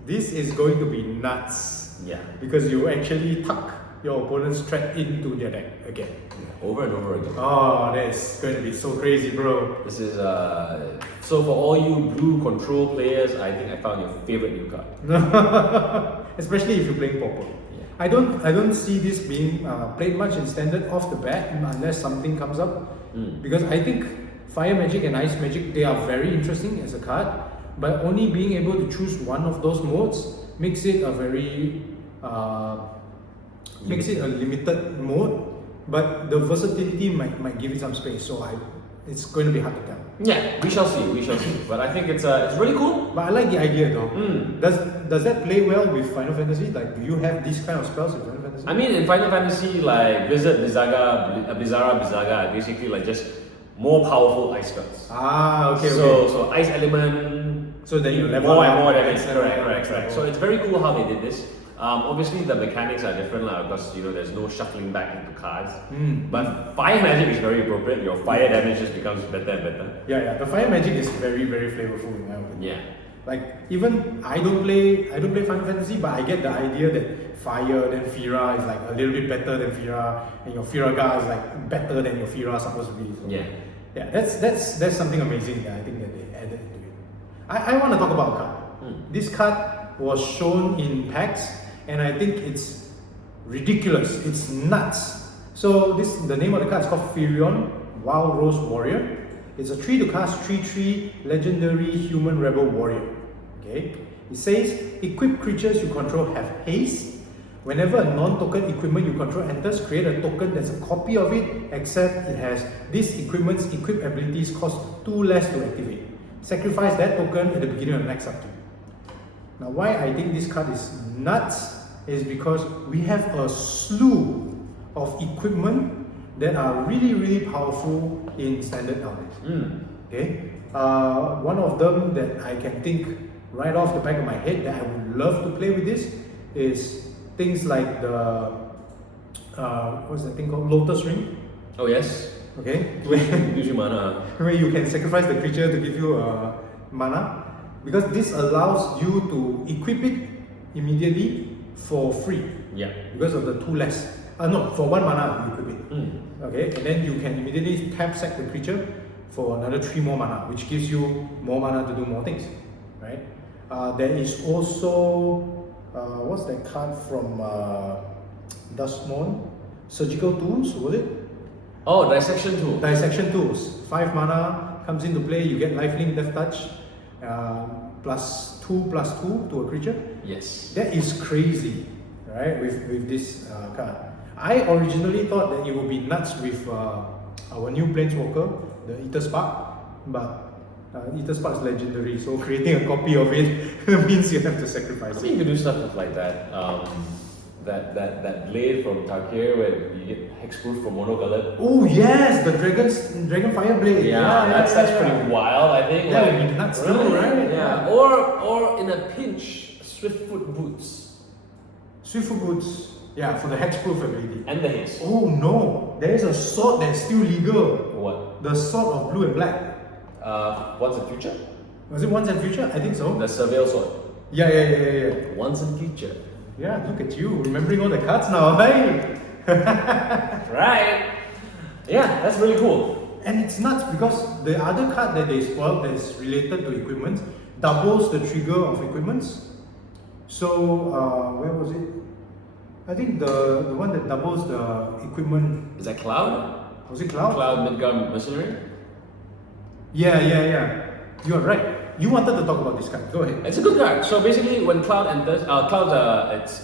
This is going to be nuts. Yeah. Because you actually tuck your opponent's threat into their deck again. Yeah. Over and over again. Oh, that's going to be so crazy, bro. This is so for all you blue control players, I think I found your favorite new card. Especially if you're playing Pauper. Yeah. I don't see this being played much in standard off the bat unless something comes up. Because I think Fire Magic and Ice Magic, they are very interesting as a card, but only being able to choose one of those modes makes it a very limited mode. But the versatility might give it some space, so it's going to be hard to tell. Yeah, we shall see. But I think it's really cool. But I like the idea though. Does that play well with Final Fantasy? Do you have these kind of spells in Final Fantasy? I mean, in Final Fantasy, Blizzard, Bizarra, basically just more powerful ice spells. Okay. So ice element. So then you level more up. and more damage. Correct. So it's very cool how they did this. Obviously the mechanics are different because there's no shuffling back into cards. But Fire Magic is very appropriate. Your fire damage just becomes better and better. Yeah. The Fire Magic is very, very flavorful in my opinion. Yeah. Even I don't play Final Fantasy, but I get the idea that Fire then Fira is a little bit better than Fira, and your Firaga is better than your Fira supposed to be. So, yeah, that's something amazing that I think that they added into it. I want to talk about a card. This card was shown in packs, and I think it's ridiculous. It's nuts. So the name of the card is called Firion, Wild Rose Warrior. It's a 3 to cast 3/3 legendary human rebel warrior. Okay. It says equipped creatures you control have haste. Whenever a non-token equipment you control enters, create a token that's a copy of it, except it has this equipment's equipped abilities cost 2 less to activate. Sacrifice that token at the beginning of the next upkeep. Now, why I think this card is nuts is because we have a slew of equipment that are really, really powerful in standard nowadays. Okay, one of them that I can think right off the back of my head that I would love to play with this is things like the what's that thing called? Lotus Ring. Oh yes. Okay, It gives you mana. where you can sacrifice the creature to give you mana, because this allows you to equip it immediately for free. Yeah. Because of the 2 less. No, for 1 mana you equip it. Okay, and then you can immediately tap sack the creature for another 3 more mana, which gives you more mana to do more things, right? There is also what's that card from Dustmourne? Surgical Tools, was it? Oh, dissection tool. Dissection Tools. 5 mana comes into play. You get lifelink, death touch, +2/+2 to a creature. Yes. That is crazy, right? With this card. I originally thought that it would be nuts with our new Planeswalker, the Ether Spark, but Ether Spark is legendary, so creating a copy of it means you have to sacrifice I it. think you can do stuff like that. That blade from Tarkir where you get hexproof for monocolored. Oh yes, the Dragonfire Blade. Yeah, that's pretty wild. I think. That like, would be nuts too, right? Yeah. Or in a pinch, Swiftfoot boots Swiftfoot Boots. Yeah, for the hexproof ability. and the haste. Oh no, there is a sword that's still legal. What? The Sword of Blue and Black. Once in future. Was it Once and Future? I think so. The Surveil sword. Yeah. Once in future. Yeah, look at you, remembering all the cards now, hey! Right. Yeah, that's really cool. And it's nuts because the other card that they spoiled that's related to equipment doubles the trigger of equipments. So, where was it? I think the one that doubles the equipment, Is that Cloud? was it Cloud? Cloud Midgard Mercenary? Yeah. You are right. You wanted to talk about this card. Go ahead. It's a good card. So basically, when Cloud enters,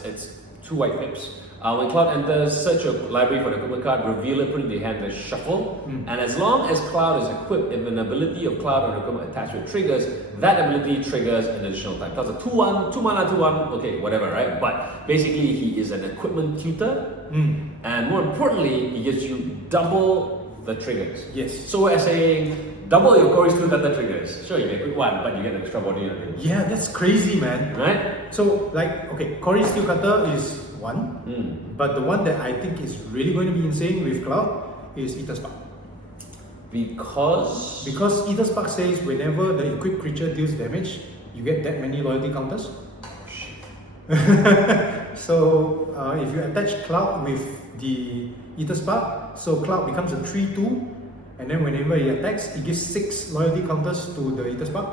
it's 2 white pips. When Cloud enters, search your library for the equipment card, reveal it, put it in your hand, and shuffle. And as long as Cloud is equipped, if an ability of Cloud or equipment attached to it triggers, that ability triggers an additional time. Cloud's a 2/1, 2 mana, 2/1, okay, whatever, right? But basically, he is an equipment tutor, and more importantly, he gives you double the triggers. Yes. So we're saying double your Cory's Steel Cutter triggers. Sure, you get quick 1, but you get an extra body unit. Yeah, that's crazy, man. Right? So, like, okay, Cory's Steel Cutter is 1, but the one that I think is really going to be insane with Cloud is Ether Spark. Because Ether Spark says whenever the equipped creature deals damage, you get that many loyalty counters. So if you attach Cloud with the Ether Spark, so Cloud becomes a 3/2, and then whenever he attacks, it gives 6 loyalty counters to the Ether Spark.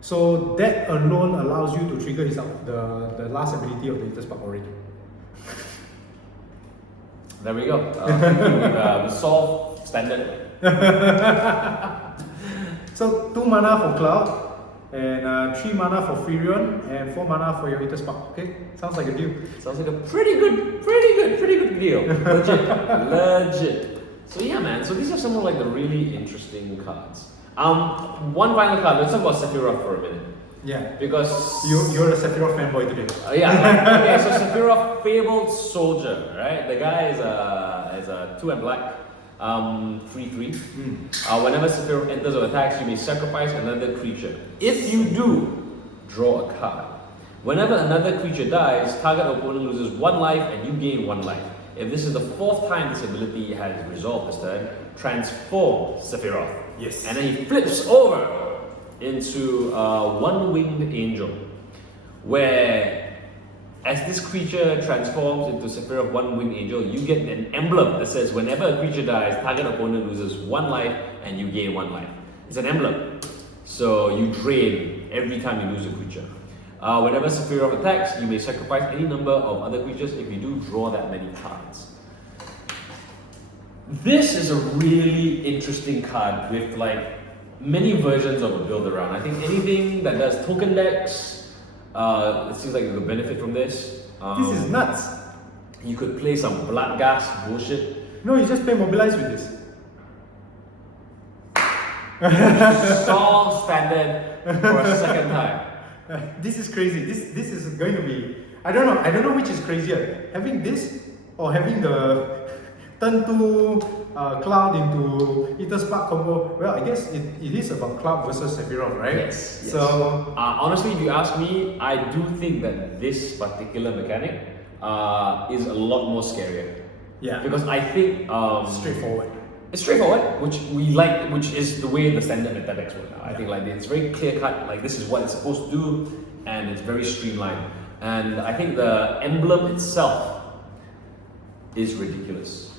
So that alone allows you to trigger his the last ability of the Ether Spark already. there we go. We solved standard. So 2 mana for Cloud, and 3 mana for Firion, and 4 mana for your Ether Spark. Okay, sounds like a deal. Sounds like a pretty good deal. Legit. So yeah, man. So these are some of like the really interesting cards. One final card. Let's talk about Sephiroth for a minute. Yeah, Because you're a Sephiroth fanboy today. okay, so Sephiroth, Fabled Soldier, right? The guy is a 2 and black, 3/3. Whenever Sephiroth enters or attacks, you may sacrifice another creature. If you do, draw a card. Whenever another creature dies, target opponent loses 1 life and you gain 1 life. If this is the 4th time this ability has resolved this turn, transform Sephiroth. Yes. And then he flips over into a 1-winged angel, where as this creature transforms into Sephiroth 1-winged angel, you get an emblem that says whenever a creature dies, target opponent loses 1 life and you gain 1 life. It's an emblem, so you drain every time you lose a creature. Whenever Sephiroth attacks, you may sacrifice any number of other creatures. If you do, draw that many cards. This is a really interesting card with like many versions of a build around. I think anything that does token decks, it seems like you could benefit from this. This is nuts. You could play some Bloodghast bullshit. No, you just play Mobilize with this. Saw standard for a second time. This is crazy. This is going to be. I don't know which is crazier. Having this or having the turn 2 Cloud into Ether Spark combo. Well, I guess it is about Cloud versus Sephiroth, right? Yes. So honestly, if you ask me, I do think that this particular mechanic is a lot more scarier. yeah, Because I think straightforward. It's straightforward, which we like, which is the way the standard meta decks work now. I think like it's very clear cut, like this is what it's supposed to do, and it's very streamlined. And I think the emblem itself is ridiculous.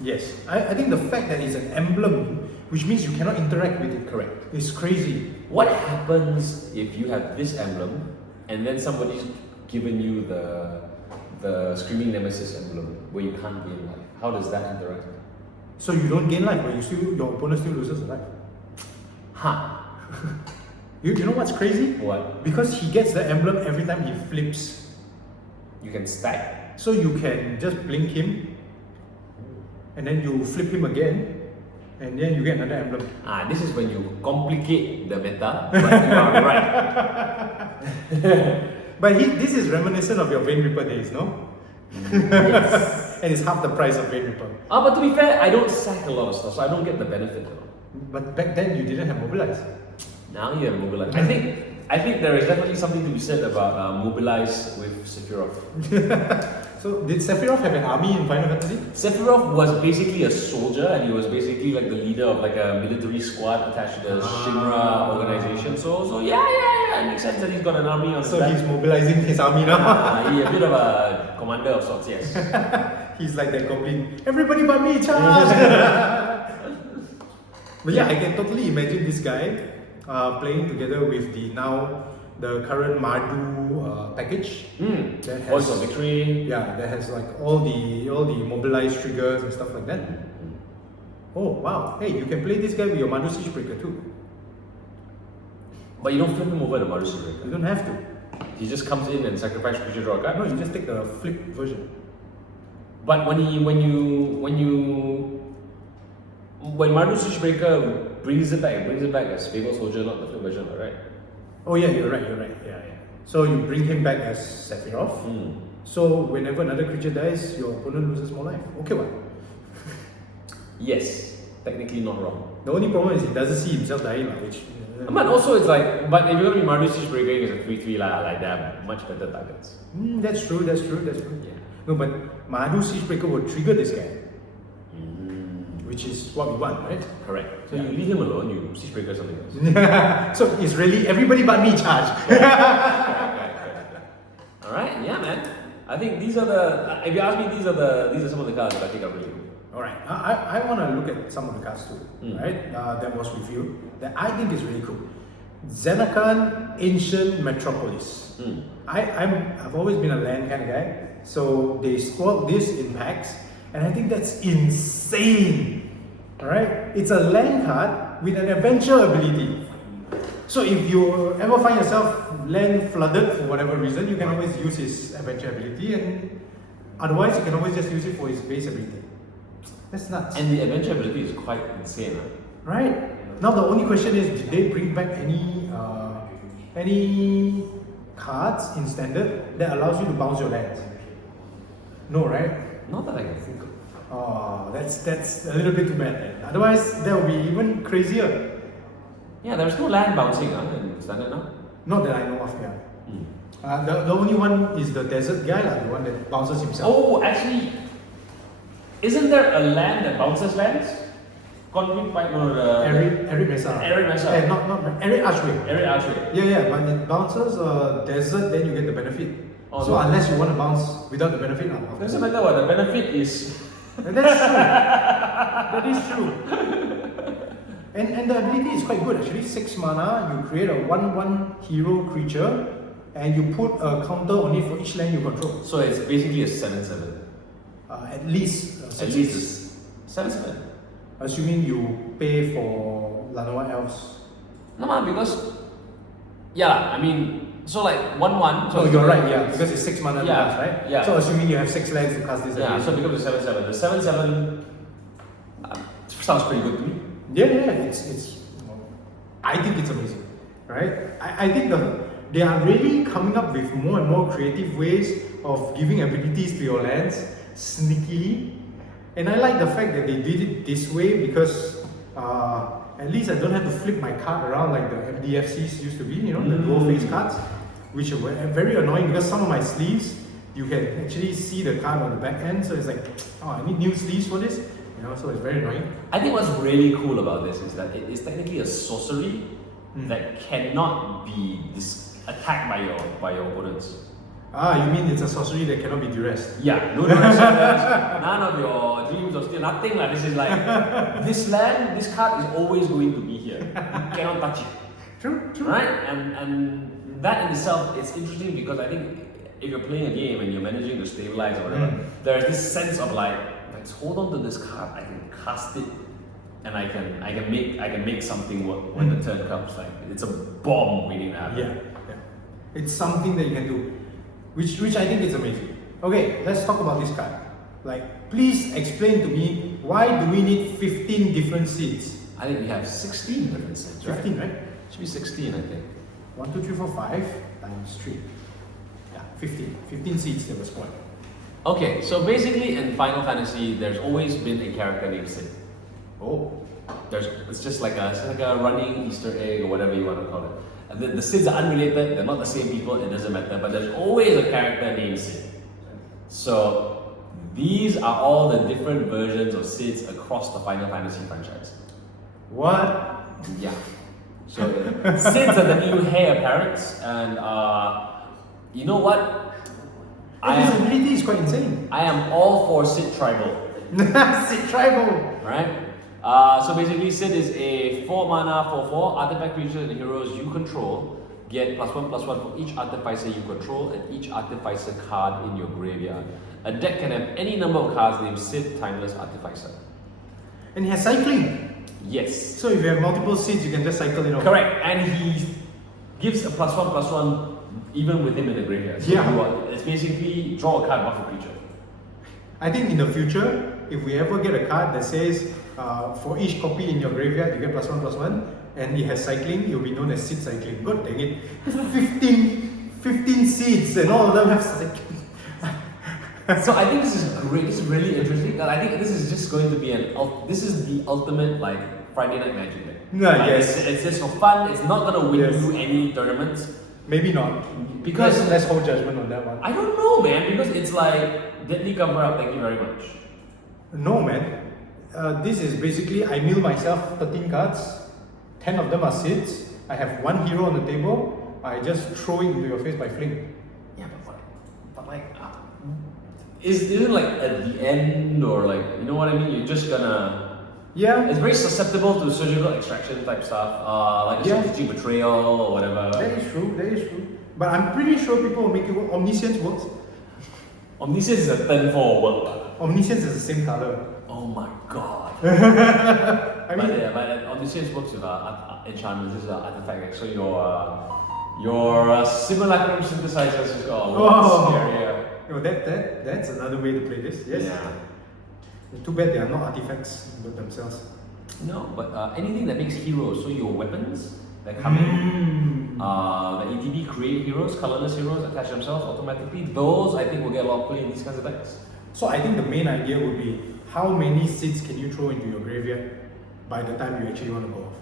Yes, I think the fact that it's an emblem, which means you cannot interact with it. Correct. It's crazy. What happens if you have this emblem and then somebody's given you the Screaming Nemesis emblem where you can't gain life? How does that interact? So you don't gain life, but your opponent still loses life. Huh. You know what's crazy? What? Because he gets the emblem every time he flips. You can stack. So you can just blink him, and then you flip him again, and then you get another emblem. This is when you complicate the meta, but you are right. But this is reminiscent of your Vein Reaper days, no? Yes. And it's half the price of Vein Reaper. But to be fair, I don't sack a lot of stuff, so I don't get the benefit though. But back then you didn't have Mobilize. Now you have Mobilize. I think there is definitely something to be said about Mobilize with Sephiroth. So did Sephiroth have an army in Final Fantasy? Sephiroth was basically a soldier, and he was basically like the leader of like a military squad attached to the Shinra organization. So yeah, it makes sense that he's got an army on his back. So he's mobilizing his army now. He's a bit of a commander of sorts, yes. He's like that goblin. Everybody but me, charge! But yeah, I can totally imagine this guy playing together with the current Mardu package. That has, Voice of Victory. Yeah, that has like all the mobilized triggers and stuff like that. Oh wow! Hey, you can play this guy with your Mardu Siegebreaker too. But you don't flip him over the Mardu Siegebreaker. You don't have to. He just comes in and sacrifices creature, draw a card. No, you just take the flip version. But when Mardu Siegebreaker brings it back as Fable Soldier, not the flip version, right? Oh yeah, you're right. Yeah. So you bring him back as Sephiroth. So whenever another creature dies, your opponent loses more life. Okay, what? Yes, technically not wrong. The only problem is he doesn't see himself dying, which. But also it's like, but if you're gonna be Mardu Siegebreaker, it's a 3/3 like there are much better targets. That's true. Yeah. No, but Mardu Siegebreaker will trigger this guy, which is what we want, right? Correct. So you leave him alone, you Siegebreaker something else. So it's really everybody but me charge. Alright, yeah man. I think these are the, if you ask me, these are some of the cards that I think are really cool. Alright, I want to look at some of the cards too, right? That was reviewed, that I think is really cool. Xenakhan Ancient Metropolis. I've always been a land kind of guy, so they squad this in packs, and I think that's insane. Alright, it's a land card with an adventure ability. So if you ever find yourself land flooded for whatever reason, you can always use his adventure ability, and otherwise you can always just use it for his base ability. That's nuts. And the adventure ability is quite insane, right? Right. Now the only question is, did they bring back any cards in standard that allows you to bounce your lands? No, right? Not that I can think of. Oh, that's a little bit too bad. Otherwise, that would be even crazier. Yeah, there's no land bouncing in standard now. Not that I know of, yeah. The only one is the desert guy, the one that bounces himself. Oh, actually, isn't there a land that bounces lands? Concrete pipe or Arid Mesa. Arid Mesa. Not Arid Archway. Arid Archway. Yeah, but it bounces desert, then you get the benefit. Oh, so no. unless you want to bounce without the benefit, It doesn't matter what the benefit is. And that's true. That is true. And the ability is quite good actually. 6 mana, you create a 1/1 hero creature, and you put a counter on it for each land you control. So it's basically a 7/7. At least. At least 7/7. Assuming you pay for Lanoa Elves. No, because yeah, I mean, so like 1/1. So you're right, yeah, because it's 6 mana to Yeah, cast, right? yeah. So assuming you have 6 lands to cast this. Yeah, ability. so it becomes a 7/7. The 7/7 sounds pretty good to me. Yeah, it's. I think it's amazing, right? I think they are really coming up with more and more creative ways of giving abilities to your lands sneakily, and I like the fact that they did it this way because at least I don't have to flip my card around like the FDFCs used to be, the dual face cards, which were very annoying because some of my sleeves you can actually see the card on the back end, so it's like, oh, I need new sleeves for this, so it's very annoying. I think what's really cool about this is that it is technically a sorcery that cannot be attacked by your opponents. Ah, you mean it's a sorcery that cannot be duressed? Yeah, no duress, none of your dreams or still nothing like this is like this land, this card is always going to be here. You cannot touch it. True, true. Right? And that in itself is interesting because I think if you're playing a game and you're managing to stabilize or whatever, there's this sense of like, let's hold on to this card, I can cast it and I can make something work when the turn comes. Like it's a bomb waiting to happen. Yeah, yeah. It's something that you can do. Which I think is amazing. Okay, let's talk about this card. Like, please explain to me why do we need 15 different seeds? I think we have 16 different sets, right? 15, right? Should be 16, I think. 1, 2, 3, 4, 5 times 3. Yeah, 15. 15 seeds that were spoiled. Okay, so basically in Final Fantasy, there's always been a character named Sid. Oh. It's just like a running Easter egg or whatever you want to call it. The Sids are unrelated, they're not the same people, it doesn't matter, but there's always a character named Sid. So these are all the different versions of Sids across the Final Fantasy franchise. What? Yeah. So Sids are the new heir apparents, and you know what? This ability is quite insane. I am all for Sid Tribal. Sid Tribal! Right? So basically, Sid is a 4 mana, 4/4 artifact creature and heroes you control. Get +1/+1 for each artificer you control and each artificer card in your graveyard. A deck can have any number of cards named Sid Timeless Artificer. And he has cycling. Yes. So if you have multiple seeds, you can just cycle it over. Correct. And he gives a +1/+1 even with him in the graveyard. So it's basically draw a card, buff a creature. I think in the future, if we ever get a card that says for each copy in your graveyard you get +1/+1 and it has cycling, you'll be known as Sid Cycling. God dang it. 15 seeds and all of them have cycling. So I think this is great. This is really interesting. I think this is just going to be this is the ultimate like Friday Night Magic deck. Yes. It's just for fun. It's not gonna win you any tournaments. Maybe not. Because let's hold judgment on that one. I don't know, man. Because it's like deadly cover up. Thank you very much. No, man. This is basically I mill myself 13 cards. 10 of them are Sids. I have one hero on the table. I just throw it into your face by fling. Yeah, but like, isn't like at the end or like, you know what I mean? You're just gonna. Yeah. It's very susceptible to surgical extraction type stuff. Like strategic betrayal or whatever. That is true. That is true. But I'm pretty sure people will make it work. Omniscience works. Omniscience is a 10-4 work. Omniscience is the same color. Oh my god. I mean, but Omniscience works with enchantments. This is an artifact. So your simulacrum synthesizer is just scarier. No, that's another way to play this. Yes. Yeah. Too bad they are not artifacts themselves. No, but anything that makes heroes, so your weapons that come in, the ATB create heroes, colorless heroes, attach themselves automatically. Those I think will get a lot of play in these kinds of decks. So I think the main idea would be how many Sids can you throw into your graveyard by the time you actually want to go off?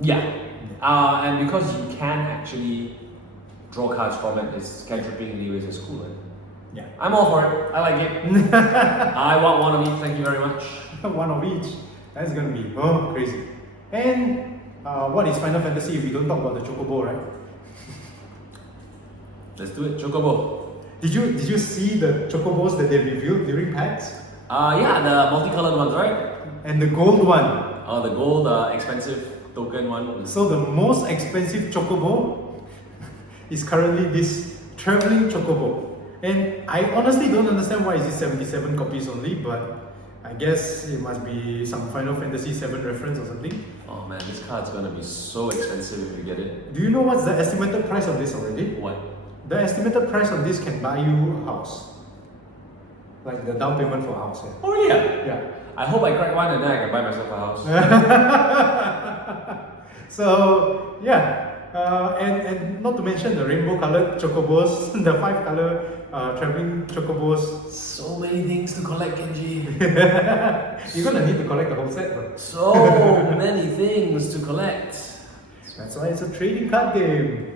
Yeah. And because you can actually draw cards from it, it's cantripping anyways, it's cool, right? Yeah. I'm all for it. I like it. I want one of each, thank you very much. One of each. That's gonna be crazy. And what is Final Fantasy if we don't talk about the Chocobo, right? Let's do it, Chocobo. Did you see the Chocobos that they revealed during PAX? Yeah, the multicolored ones, right? And the gold one. Oh, the gold expensive token one. So the most expensive Chocobo is currently this traveling Chocobo. And I honestly don't understand why is it 77 copies only, but I guess it must be some Final Fantasy VII reference or something. Oh man, this card's gonna be so expensive if you get it. Do you know what's the estimated price of this already? What? The estimated price of this can buy you a house. Like the down payment for a house. Yeah. Oh yeah? Yeah. I hope I crack one and then I can buy myself a house. So yeah. And not to mention the rainbow colored chocobos, the 5 color traveling chocobos. So many things to collect, Genji. You're gonna need to collect the whole set, bro. So many things to collect. That's why it's a trading card game.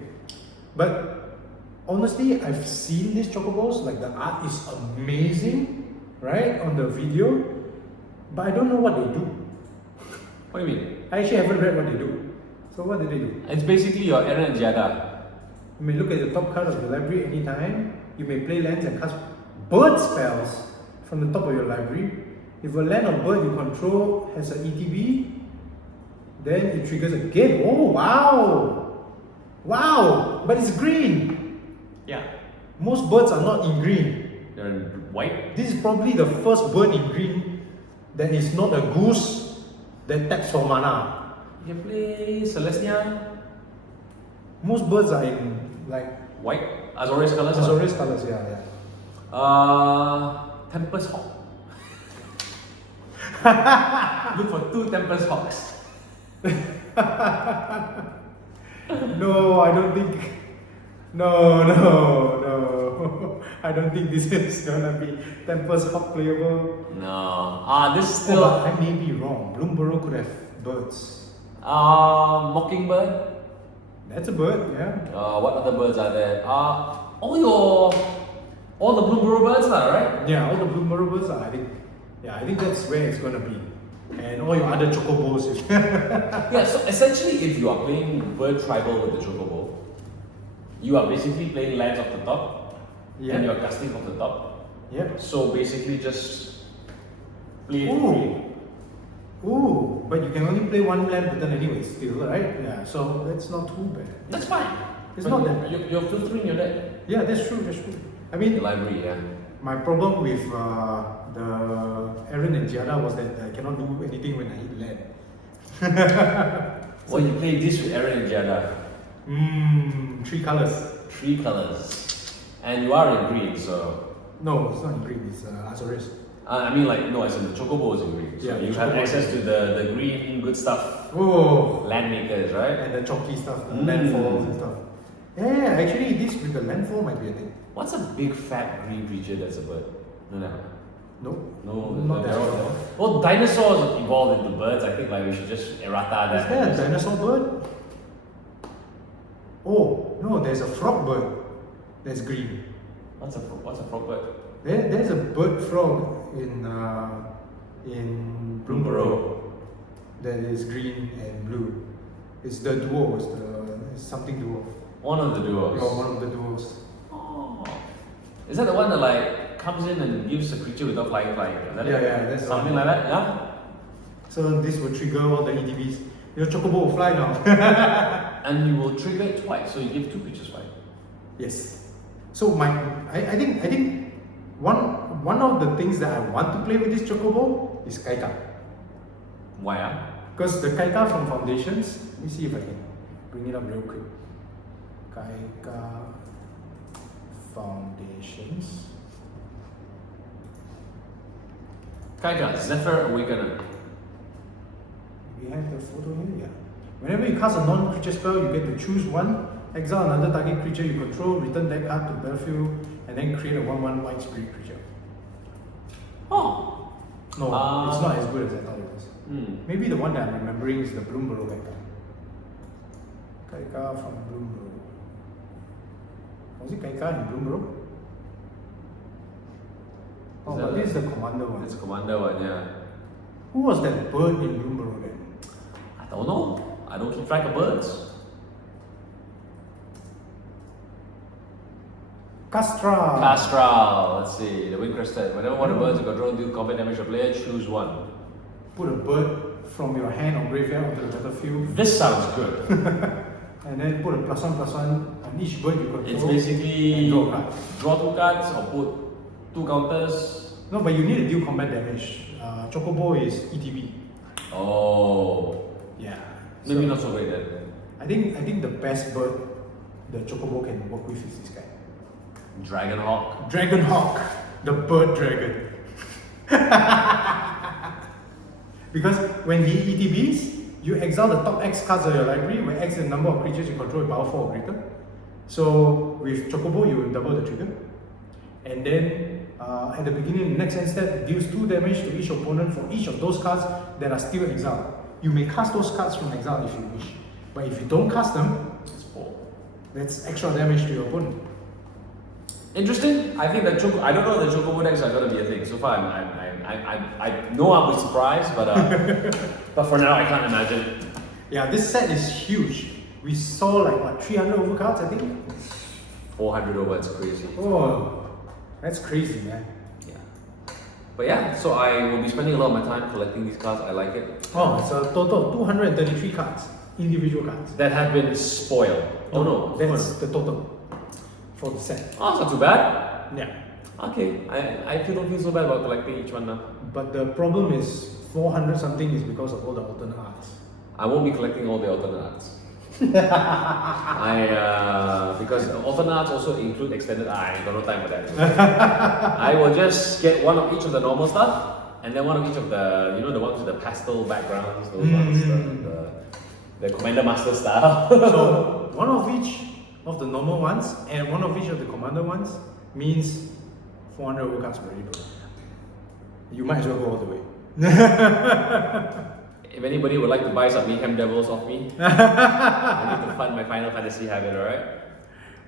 But honestly, I've seen these chocobos, like the art is amazing, right? On the video. But I don't know what they do. What do you mean? I actually haven't read what they do. So what do they do? It's basically your Eren and Giada. You may look at the top card of your library anytime. You may play lands and cast bird spells from the top of your library. If a land or bird you control has an ETB, then it triggers again. Oh wow! Wow! But it's green! Yeah. Most birds are not in green. They're in white. This is probably the first bird in green that is not a goose that taps for mana. You can play Celestia. Most birds are in like White. Azorius colors. Azorius colors, yeah. Tempest Hawk. Look for 2 Tempest Hawks. No, I don't think. No. I don't think this is gonna be Tempest Hawk playable. No. This Oh, still. but I may be wrong. Lumpur could have birds. Mockingbird. That's a bird, yeah. What other birds are there? All the Blueborough birds, right? Yeah, all the Lumpur birds are. I think that's where it's gonna be. And all your other chocobos. Yeah. So essentially, if you are playing bird tribal with the chocobo, you are basically playing lands off the top, Yeah. and you are casting off the top. Yep. So basically, just play it Ooh. free. Ooh, but you can only play one land per turn anyway, still, right? Yeah, so that's not too bad. That's fine. It's But not that bad. You're filtering your deck. Yeah, that's true. I The mean, library, yeah. my problem with the Eren and Giada was that I cannot do anything when I hit land. Well, you play this with Eren and Giada. 3 colors. 3 colors. And you are in green, so. No, it's not in green, it's Azorius. I mean, like, no, as in the chocobo is in green. So Yeah, you the have chocobo. access to the green good stuff. Oh, Land makers, right? and the chalky stuff, the Mm. landfalls and stuff. Yeah, actually, this with the landfall might be a thing. What's a big fat green creature that's a bird? No, never. No, No, not that they're all- strong. Well, dinosaurs evolved into birds. I think like we should just errata Is that. there a dinosaur bird? Oh, no, there's a frog bird that's green. What's a frog bird? There's a bird frog in Lumpur that is green and blue. It's the duo, it's something duo. One of the duos. You're one of the duos. Oh. Is that the one that like comes in and gives a creature without flying? Is that Yeah, it? yeah, that's the something one. like that. Yeah. So this will trigger all the ETBs. Your chocobo will fly now. And you will trigger it twice, so you give 2 creatures fly. Yes. So I think one of the things that I want to play with this chocobo is Kaika. Why? Because the Kaika from Foundations, let me see if I can bring it up real quick. Kaika Foundations. Kaika, Zephyr Awakener. We have the photo here, yeah. Whenever you cast a non-creature spell, you get to choose one, exile another target creature you control, return that card to battlefield, and then create a 1/1 white spirit creature. Oh. No, it's not as good as I thought it was. Maybe the one that I'm remembering is the Bloomburrow Kaika. Kaika from Bloomburrow. Was it Kaika in Bloomburrow? Oh, but this is the commander one. It's a commander one, yeah. Who was that bird in Bloomburrow then? I don't know. I don't keep track of birds. Castral. Let's see. The wind crested. Whenever one of the birds you control do combat damage to a player, choose one. Put a bird from your hand or graveyard onto the battlefield. This sounds good. And then put a +1/+1 on each bird you control. It's basically and draw a card. draw 2 cards or put 2 counters. No, but you need to deal combat damage. Chocobo is ETB. Oh. Yeah. Maybe So not so great then. I think the best bird the Chocobo can work with is this guy. Dragonhawk. Dragonhawk, the bird dragon. Because when he ETBs, you exile the top X cards of your library, where X is the number of creatures you control with power 4 or greater. So with Chocobo, you will double the trigger. And then at the beginning, the next end step, it deals 2 damage to each opponent for each of those cards that are still exiled. You may cast those cards from exile if you wish. But if you don't cast them, It's 4. that's extra damage to your opponent. Interesting. I think that I don't know if the Chocobo decks are going to be a thing. So far, I know I'll be surprised, but but for now, I can't imagine. Yeah, this set is huge. We saw like what 300 overcards, I think. 400 over, it's crazy. Oh, that's crazy, man. Yeah. But yeah, so I will be spending a lot of my time collecting these cards. I like it. Oh, it's a total of 233 cards, individual cards. That have been spoiled. Oh no, That's the total for the set. oh, it's not too bad. Yeah. Okay, I don't feel so bad about collecting each one now. But the problem is 400 something is because of all the alternate arts. I won't be collecting all the alternate arts. Because alternate arts also include extended art. I got no time for that. I will just get one of each of the normal stuff, and then one of each of the, the ones with the pastel backgrounds, those ones, the Commander Master style. So one of each of the normal ones and one of each of the commander ones means 400 overcards already, bro. You might as well go all the way. If anybody would like to buy some Mayhem Devils off me, I need to fund my Final Fantasy habit, alright?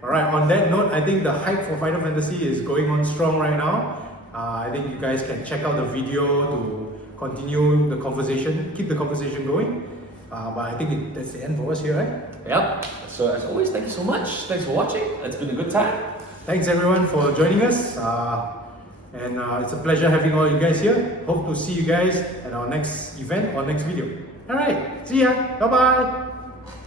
Alright, on that note, I think the hype for Final Fantasy is going on strong right now. I think you guys can check out the video to continue the conversation, keep the conversation going. But I think that's the end for us here, right? Yep. So as always, thank you so much. Thanks for watching. It's been a good time. Thanks everyone for joining us. And it's a pleasure having all you guys here. Hope to see you guys at our next event or next video. Alright, see ya. Bye bye.